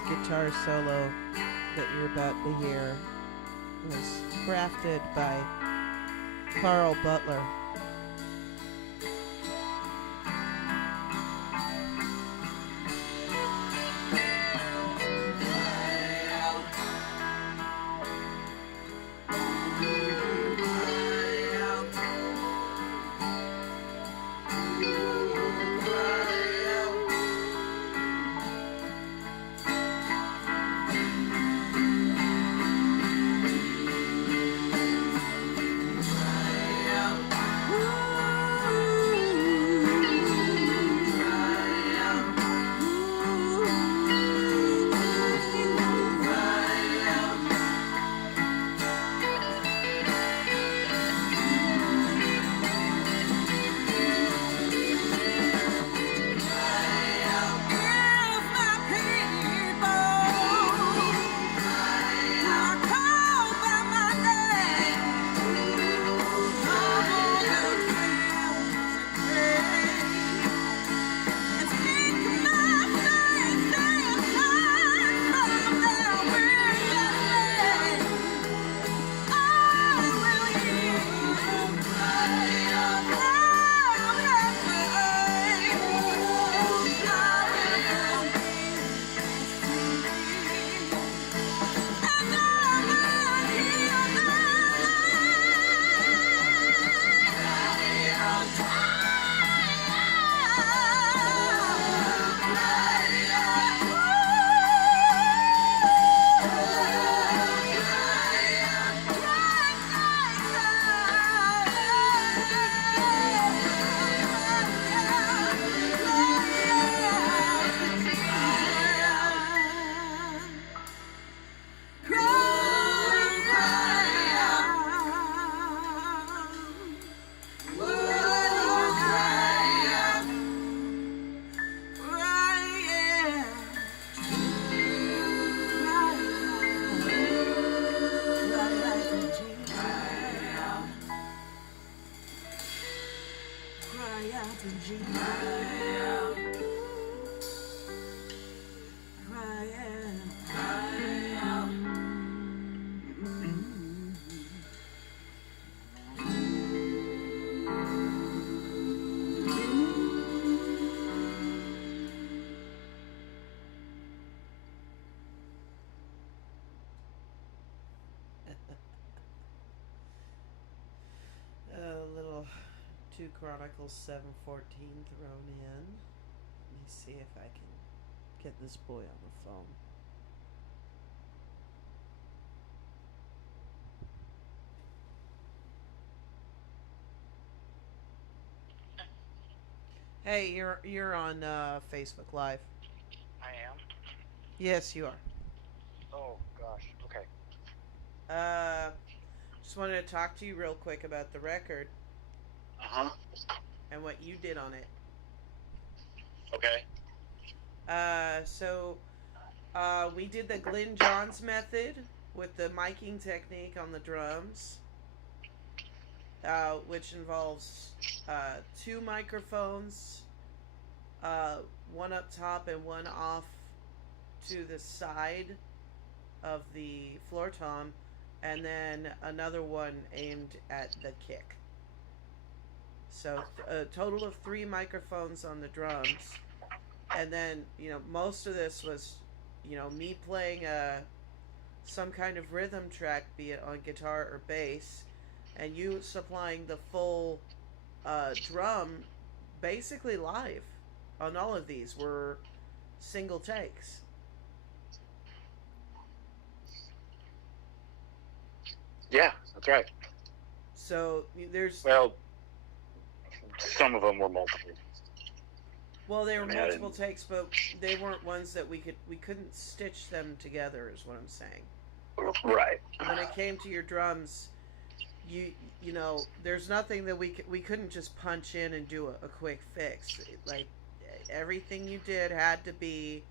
guitar solo that you're about to hear was crafted by Carl Butler. A little 2 Chronicles 7:14 thrown in. Let me see if I can get this boy on the phone. Hey, you're on Facebook Live. I am. Yes, you are. Oh gosh. Okay. Just wanted to talk to you real quick about the record Uh huh. and what you did on it. Okay. So we did the Glyn Johns method with the miking technique on the drums, which involves 2 microphones, one up top and one off to the side of the floor tom, and then another one aimed at the kick. So a total of 3 microphones on the drums. And then, most of this was, me playing some kind of rhythm track, be it on guitar or bass, and you supplying the full drum basically live on all of these were single takes. Yeah, that's right. So there's Well, some of them were multiple. well, they were I mean, multiple takes, but they weren't ones that we couldn't stitch them together, is what I'm saying. Right. When it came to your drums, there's nothing that we couldn't just punch in and do a quick fix. Like everything you did had to be,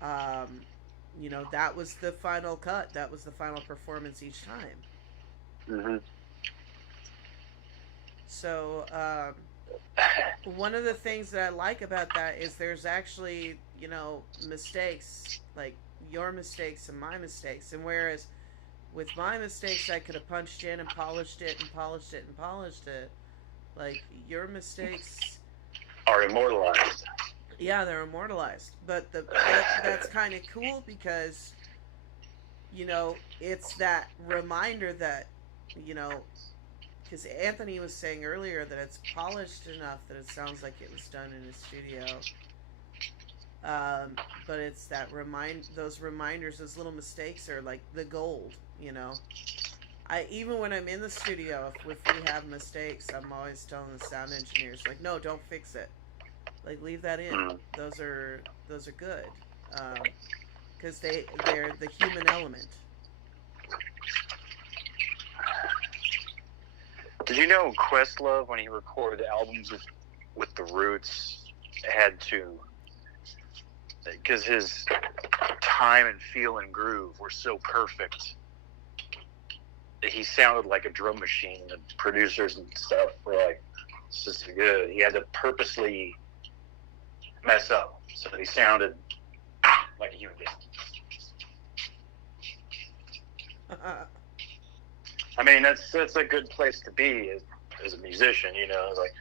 that was the final cut. That was the final performance each time. Mhm. So one of the things that I like about that is there's actually, mistakes, like your mistakes and my mistakes. And whereas with my mistakes, I could have punched in and polished it and polished it and polished it. Like your mistakes, Are immortalized. yeah, they're immortalized. But that's kind of cool because it's that reminder that you know because Anthony was saying earlier that it's polished enough that it sounds like it was done in a studio. But it's those reminders, those little mistakes are like the gold. I even when I'm in the studio, if we have mistakes, I'm always telling the sound engineers like, no, don't fix it. Like leave that in. Those are good, because they're the human element. Did you know Questlove, when he recorded albums with the Roots, had to, because his time and feel and groove were so perfect, he sounded like a drum machine. The producers and stuff were like, this is good. He had to purposely mess up so that he sounded like a human being. I mean, that's a good place to be as a musician, like,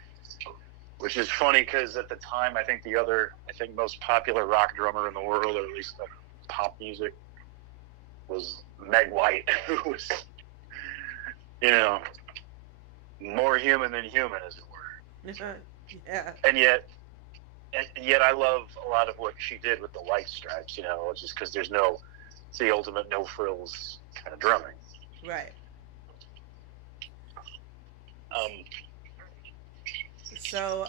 which is funny because at the time, I think most popular rock drummer in the world, or at least the pop music, was Meg White, who was, more human than human, as it were. Yeah. And yet I love a lot of what she did with the White Stripes, just because it's the ultimate no frills kind of drumming. Right. So,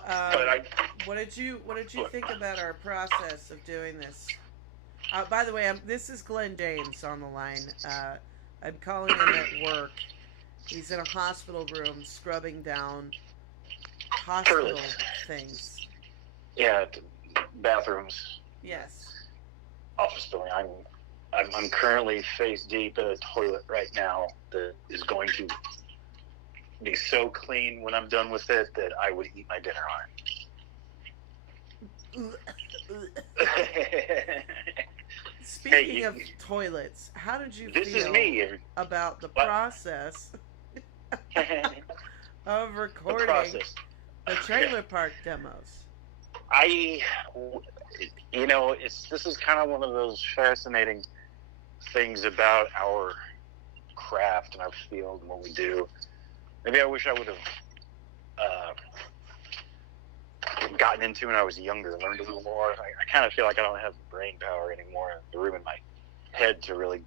what did you think about our process of doing this? By the way, this is Glenn James on the line. I'm calling him at work. He's in a hospital room scrubbing down hospital things. Yeah, bathrooms. Yes. Office building. I'm currently face deep in a toilet right now that is going to be so clean when I'm done with it that I would eat my dinner on it. Speaking of toilets, how did you feel about the process of recording the trailer park demos? This is kind of one of those fascinating things about our craft and our field and what we do. Maybe I wish I would have gotten into when I was younger, learned a little more. I kind of feel like I don't have the brain power anymore, the room in my head to really,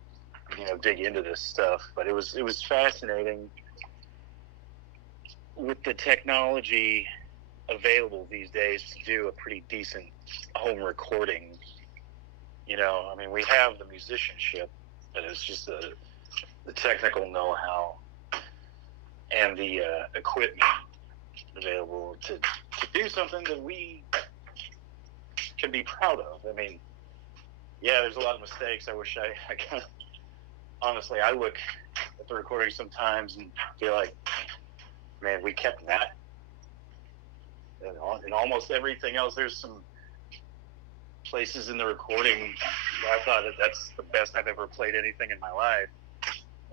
dig into this stuff. But it was fascinating with the technology available these days to do a pretty decent home recording. We have the musicianship, but it's just the technical know-how and the equipment available to do something that we can be proud of. There's a lot of mistakes. I wish I kind of, honestly, I look at the recording sometimes and feel like, man, we kept that. And almost everything else, there's some places in the recording where I thought that's the best I've ever played anything in my life,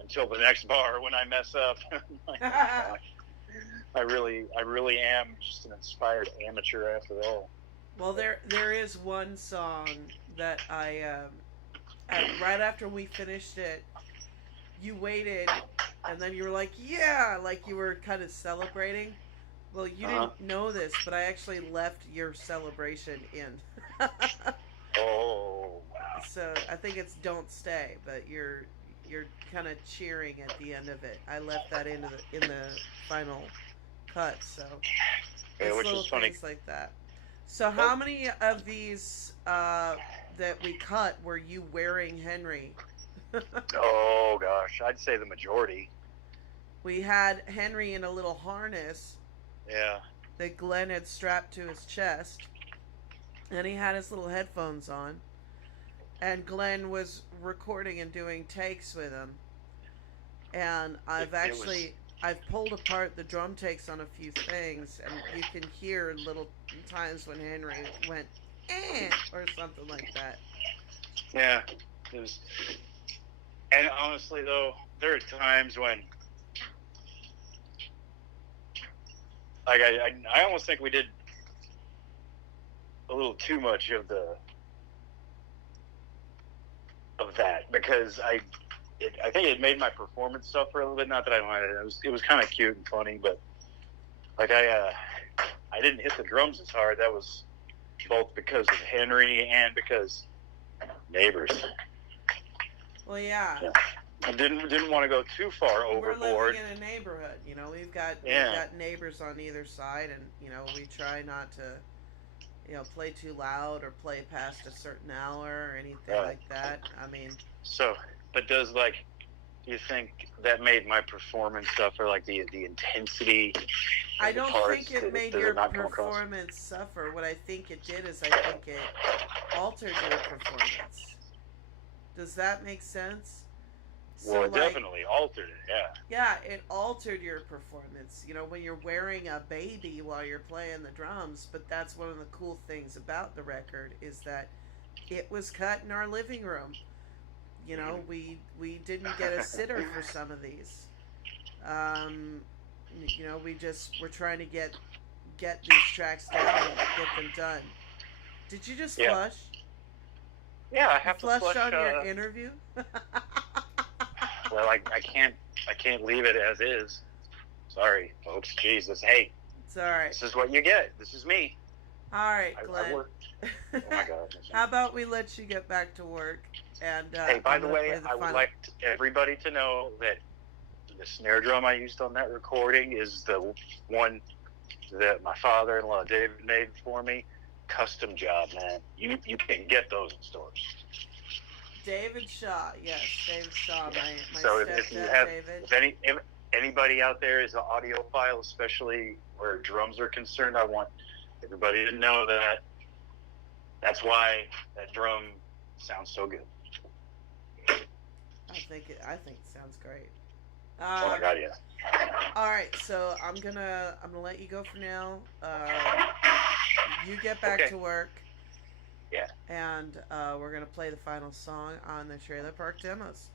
until the next bar when I mess up. I really am just an inspired amateur after all. Well, there is one song that I right after we finished it, you waited, and then you were like, yeah, like you were kind of celebrating. Well, you didn't know this, but I actually left your celebration in. Oh, wow. So I think it's "Don't Stay," but you're kind of cheering at the end of it. I left that in the final cut, so it's which little is funny. things like that. So how many of these that we cut were you wearing, Henry? Oh gosh, I'd say the majority. We had Henry in a little harness. Yeah. That Glenn had strapped to his chest, and he had his little headphones on, and Glenn was recording and doing takes with him. And I've pulled apart the drum takes on a few things, and you can hear little times when Henry went or something like that. Yeah, it was. And honestly, though, there are times when, like, I almost think we did a little too much of that because I think it made my performance suffer a little bit. Not that I wanted it. It was kind of cute and funny, but like I didn't hit the drums as hard. That was both because of Henry and because neighbors. Well, yeah. I didn't want to go too far We're overboard. living in a neighborhood, you know. We've got neighbors on either side, and you know we try not to, you know, play too loud or play past a certain hour or anything like that. I mean. So, but do you think that made my performance suffer, like the intensity? I don't think it made your performance suffer. What I think it did is I think it altered your performance. Does that make sense? Well, it definitely altered it, yeah. Yeah, it altered your performance. You know, when you're wearing a baby while you're playing the drums, but that's one of the cool things about the record is that it was cut in our living room. You know, we didn't get a sitter for some of these. You know, we're trying to get these tracks down and get them done. Did you just flush? Yeah, I have to flush on your interview. Well, I can't leave it as is. Sorry, folks. Jesus, hey. It's all right. This is what you get. This is me. All right, Glenn. I work. Oh my God. How about we let you get back to work? And hey, by the way, I would like everybody to know that the snare drum I used on that recording is the one that my father-in-law David made for me. Custom job, man. You can get those in stores. David Shaw, yes, David Shaw, my so stepdad, if you have, David. If anybody out there is an audiophile, especially where drums are concerned, I want everybody to know that that's why that drum sounds so good. I think it sounds great. Oh my God, yeah. All right, so I'm gonna let you go for now. You get back to work. Yeah. And we're going to play the final song on the Trailer Park Demos.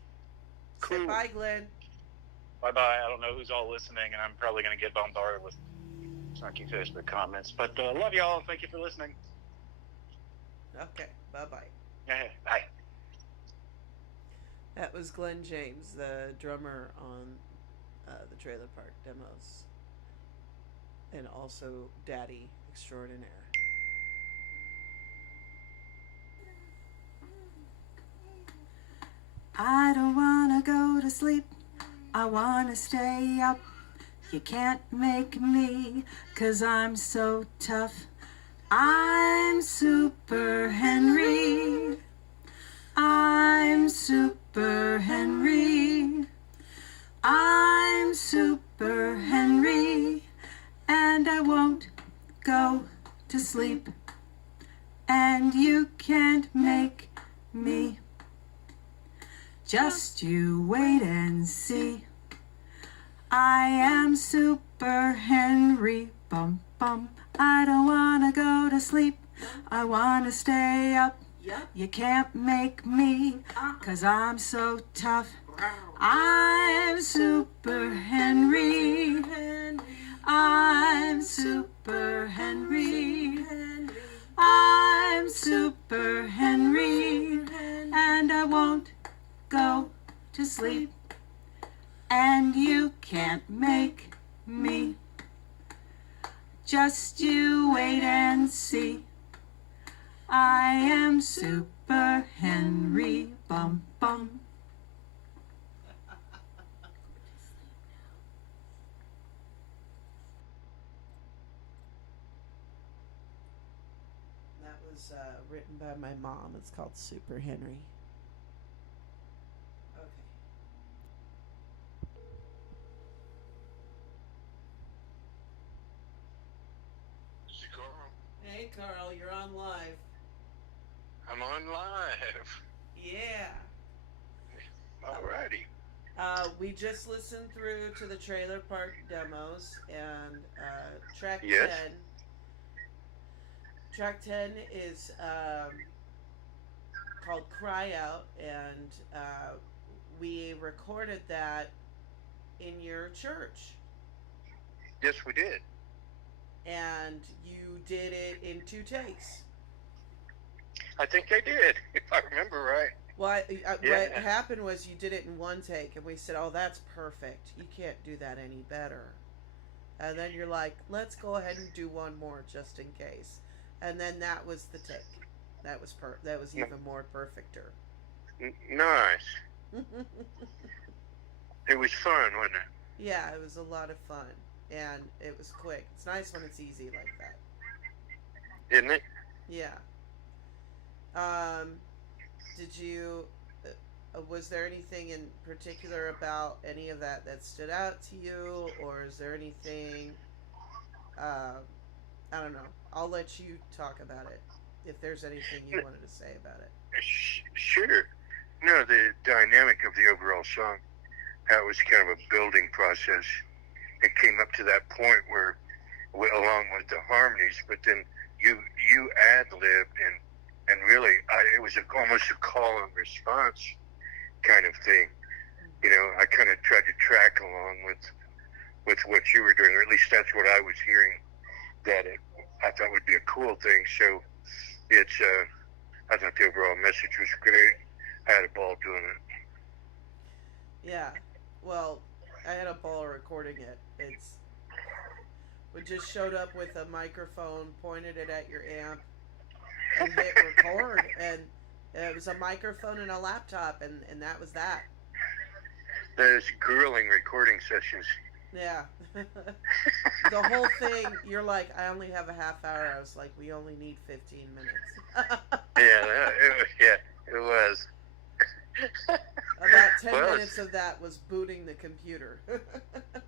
Cool. Say bye, Glenn. Bye-bye. I don't know who's all listening, and I'm probably going to get bombarded with snarky Facebook comments. But love y'all. Thank you for listening. Okay. Bye-bye. Yeah, bye. That was Glenn James, the drummer on the Trailer Park Demos. And also Daddy Extraordinaire. I don't wanna go to sleep, I wanna stay up. You can't make me, 'cause I'm so tough. I'm Super Henry. I'm Super Henry. I'm Super Henry. And I won't go to sleep. And you can't make me. Just you wait and see. I am Super Henry. Bum bum. I don't wanna go to sleep. I wanna stay up. You can't make me, 'cause I'm so tough. I'm Super Henry. I'm Super Henry. I'm Super Henry. And I won't go to sleep, and you can't make me. Just you wait and see. I am Super Henry. Bum bum. That was written by my mom. It's called Super Henry. Hey, Carl, you're on live. I'm on live. Yeah. Alrighty. We just listened through to the Trailer Park Demos, and track Yes. Track 10 is called Cry Out, and we recorded that in your church. Yes, we did. And you did it in 2 takes. I think I did, if I remember right. Well, Yeah. what happened was you did it in 1 take, and we said, "Oh, that's perfect. You can't do that any better." And then you're like, "Let's go ahead and do one more just in case." And then that was the take. That was even more perfecter. Nice. It was fun, wasn't it? Yeah, it was a lot of fun, and it was quick. It's nice when it's easy like that. Isn't it? Yeah. Um, did you? Was there anything in particular about any of that that stood out to you, or is there anything? Uh, I don't know. I'll let you talk about it. If there's anything you wanted to say about it. Sure. No, the dynamic of the overall song, how it was kind of a building process. It came up to that point where, along with the harmonies, but then you ad-libbed and really, it was almost a call and response kind of thing. You know, I kind of tried to track along with what you were doing, or at least that's what I was hearing. I thought would be a cool thing. So it's I thought the overall message was great. I had a ball doing it. Yeah. Well, I had a ball recording it. We just showed up with a microphone, pointed it at your amp, and hit record, and it was a microphone and a laptop, and that was that. Those grueling recording sessions. Yeah. The whole thing, you're like, I only have a half hour. I was like, we only need 15 minutes. It was. About 10 minutes of that was booting the computer. Right.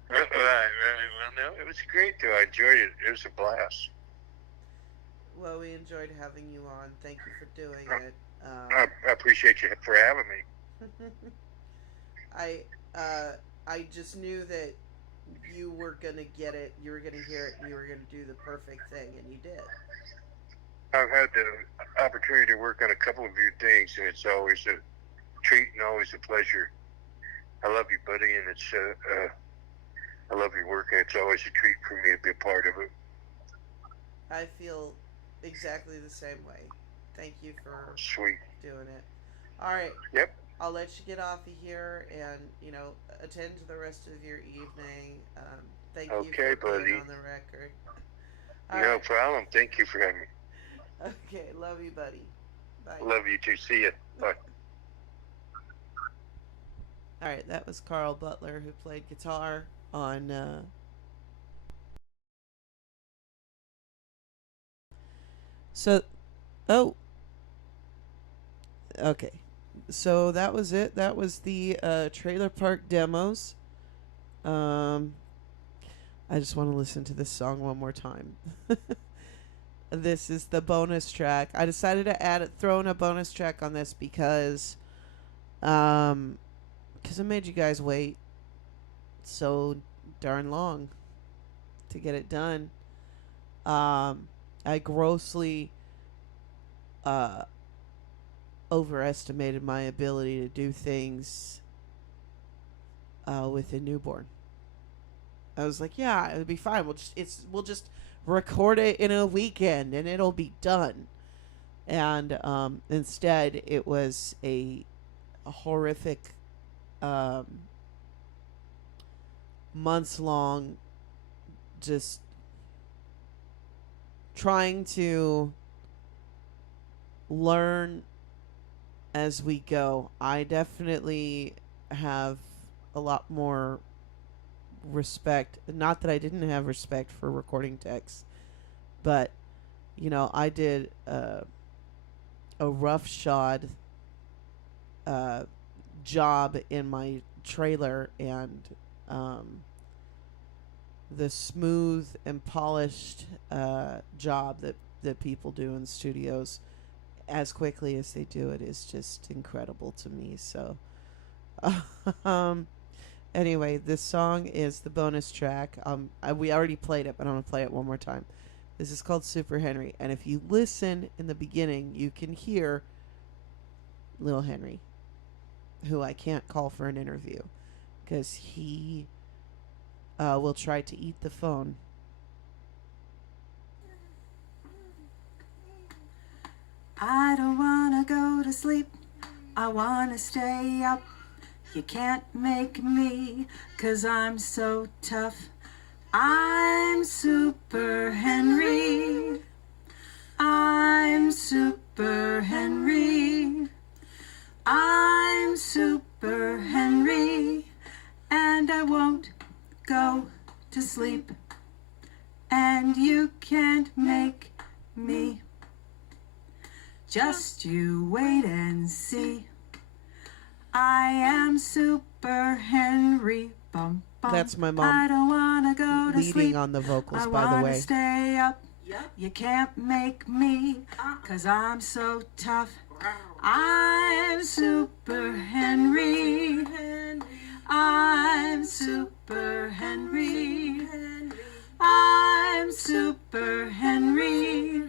Well, no, it was great, though. I enjoyed it. It was a blast. Well, we enjoyed having you on. Thank you for doing it. I appreciate you for having me. I just knew that you were gonna get it, you were gonna hear it, and you were gonna do the perfect thing, and you did. I've had the opportunity to work on a couple of your things, and it's always a treat and always a pleasure. I love you, buddy, and I love your work, and it's always a treat for me to be a part of it. I feel exactly the same way. Thank you for doing it. All right. Yep. I'll let you get off of here and, attend to the rest of your evening. Thank you for being on the record. No problem. Thank you for having me. Okay. Love you, buddy. Bye. Love you too. See ya. Bye. All right. That was Carl Butler, who played guitar on okay. So that was it. That was the Trailer Park Demos. I just want to listen to this song one more time. This is the bonus track. I decided to throw in a bonus track on this because I made you guys wait so darn long to get it done. I grossly overestimated my ability to do things with a newborn. I was like, yeah, it'll be fine. We'll just record it in a weekend and it'll be done. And instead, it was a horrific months long just trying to learn as we go. I definitely have a lot more respect. Not that I didn't have respect for recording techs, but I did a roughshod job in my trailer, and the smooth and polished job that people do in studios as quickly as they do it is just incredible to me. So anyway, this song is the bonus track. We already played it, but I'm gonna play it one more time. This is called Super Henry. And if you listen in the beginning, you can hear Little Henry, who I can't call for an interview because he will try to eat the phone. I don't wanna go to sleep, I wanna stay up. You can't make me, 'cause I'm so tough. I'm Super Henry. I'm Super Henry. I'm Super Henry. And I won't go to sleep. And you can't make me. Just you wait and see. I am Super Henry. Bum, bum. That's my mom I don't wanna go to leading sleep. on the vocals, I by the wanna way. stay up. You can't make me, 'cause I'm so tough. I'm Super Henry. I'm Super Henry. I'm Super Henry.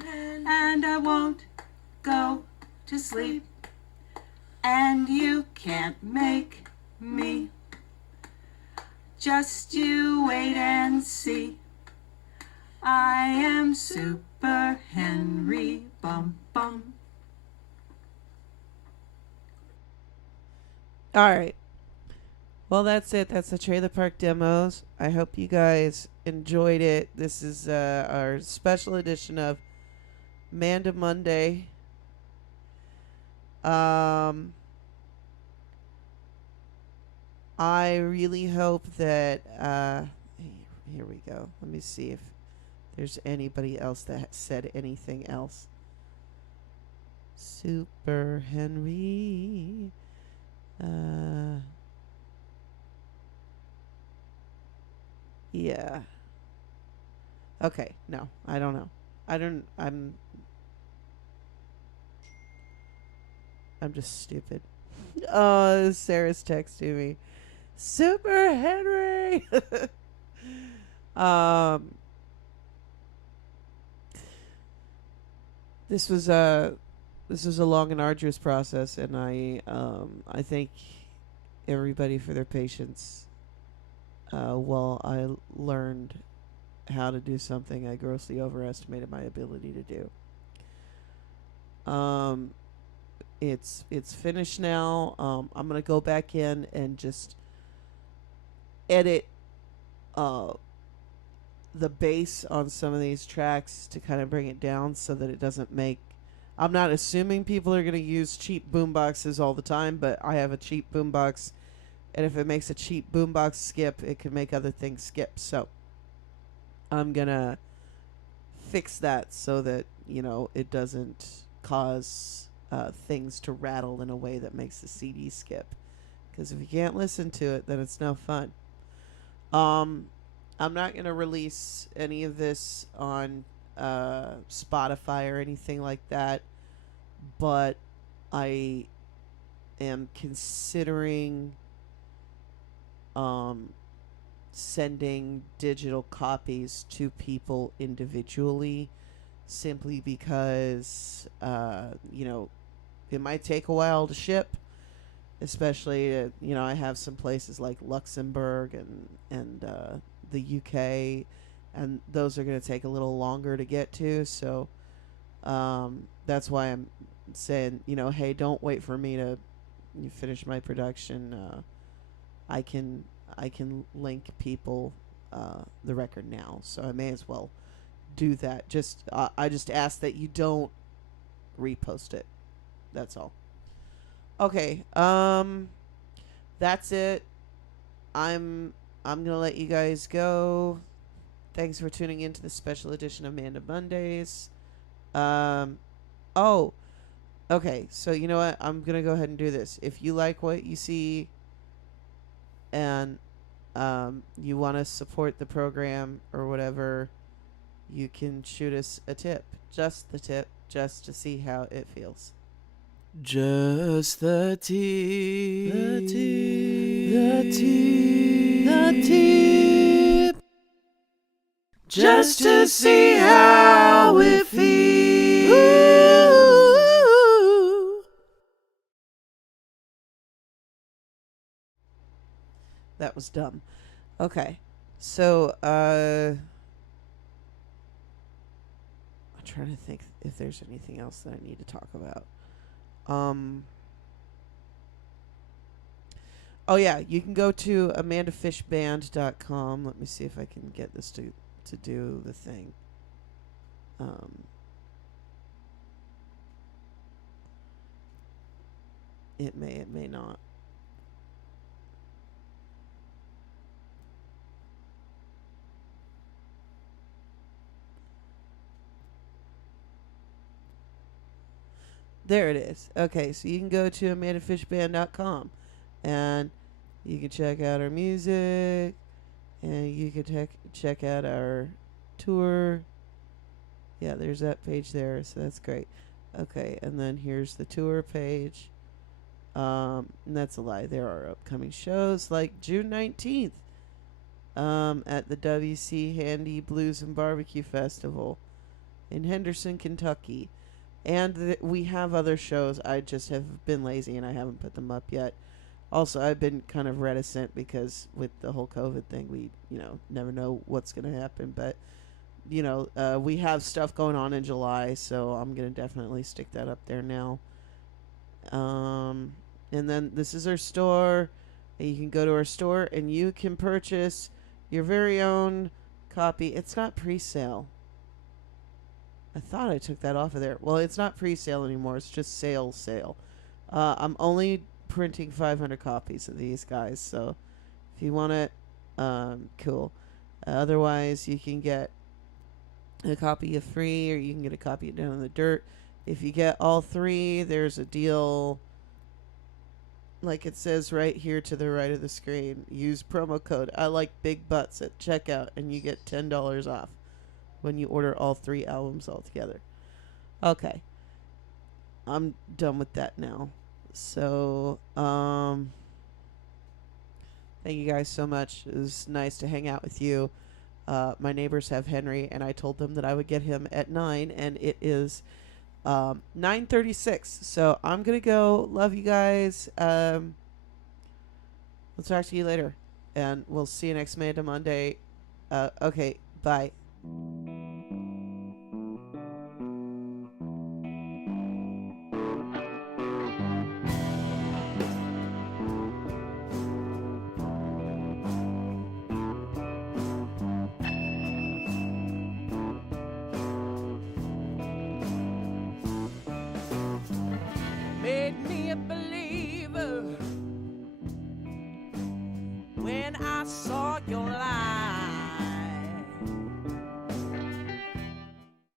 And I won't go to sleep. And you can't make me. Just you wait and see. I am Super Henry. Bum bum. All right. Well, that's it. That's the Trailer Park Demos. I hope you guys enjoyed it. This is our special edition of Manda Monday. I really hope that here we go. Let me see if there's anybody else that said anything else. Super Henry. Yeah. Okay, no, I don't know. I'm just stupid. Oh, Sarah's texting me. Super Henry. This was a long and arduous process, and I thank everybody for their patience. While I learned how to do something I grossly overestimated my ability to do. It's finished now. I'm gonna go back in and just edit the bass on some of these tracks to kind of bring it down so that it doesn't make. I'm not assuming people are gonna use cheap boomboxes all the time, but I have a cheap boombox, and if it makes a cheap boombox skip, it can make other things skip. So I'm gonna fix that so that it doesn't cause things to rattle in a way that makes the CD skip. Because if you can't listen to it, then it's no fun. I'm not gonna release any of this on Spotify or anything like that, but I am considering sending digital copies to people individually, simply because it might take a while to ship, especially I have some places like Luxembourg and the UK, and those are going to take a little longer to get to. So that's why I'm saying, hey, don't wait for me to finish my production. I can link people the record now, so I may as well do that. I just ask that you don't repost it. That's all. Okay. That's it. I'm gonna let you guys go. Thanks for tuning in to the special edition of Manda Mondays. Oh, okay. So you know what? I'm gonna go ahead and do this. If you like what you see, and you want to support the program or whatever, you can shoot us a tip. Just the tip, just to see how it feels. Just the tip. The tip. The tip. The tip. Just to see how how it feels. Ooh. That was dumb. Okay. So, I'm trying to think if there's anything else that I need to talk about. Oh yeah, you can go to amandafishband.com. Let me see if I can get this to do the thing. It may not. There it is. Okay, so you can go to amandafishband.com and you can check out our music and you can check out our tour. Yeah, there's that page there, so that's great. Okay, and then here's the tour page. And that's a lie. There are upcoming shows like June 19th at the WC Handy Blues and Barbecue Festival in Henderson, Kentucky. And we have other shows. I just have been lazy and I haven't put them up yet. Also, I've been kind of reticent because with the whole COVID thing, we, never know what's going to happen. But, we have stuff going on in July, so I'm going to definitely stick that up there now. And then this is our store. And you can go to our store and you can purchase your very own copy. It's not pre-sale. I thought I took that off of there. Well, it's not pre-sale anymore. It's just sale. I'm only printing 500 copies of these guys. So if you want it, cool. Otherwise, you can get a copy of free or you can get a copy of Down in the Dirt. If you get all three, there's a deal like it says right here to the right of the screen. Use promo code I like big butts at checkout and you get $10 off when you order all three albums all together. Okay. I'm done with that now. So, thank you guys so much. It was nice to hang out with you. My neighbors have Henry, and I told them that I would get him at 9, and it is 9:36. So I'm going to go. Love you guys. We'll talk to you later, and we'll see you next Manda Monday. Okay, bye. Made me a believer when I saw your light.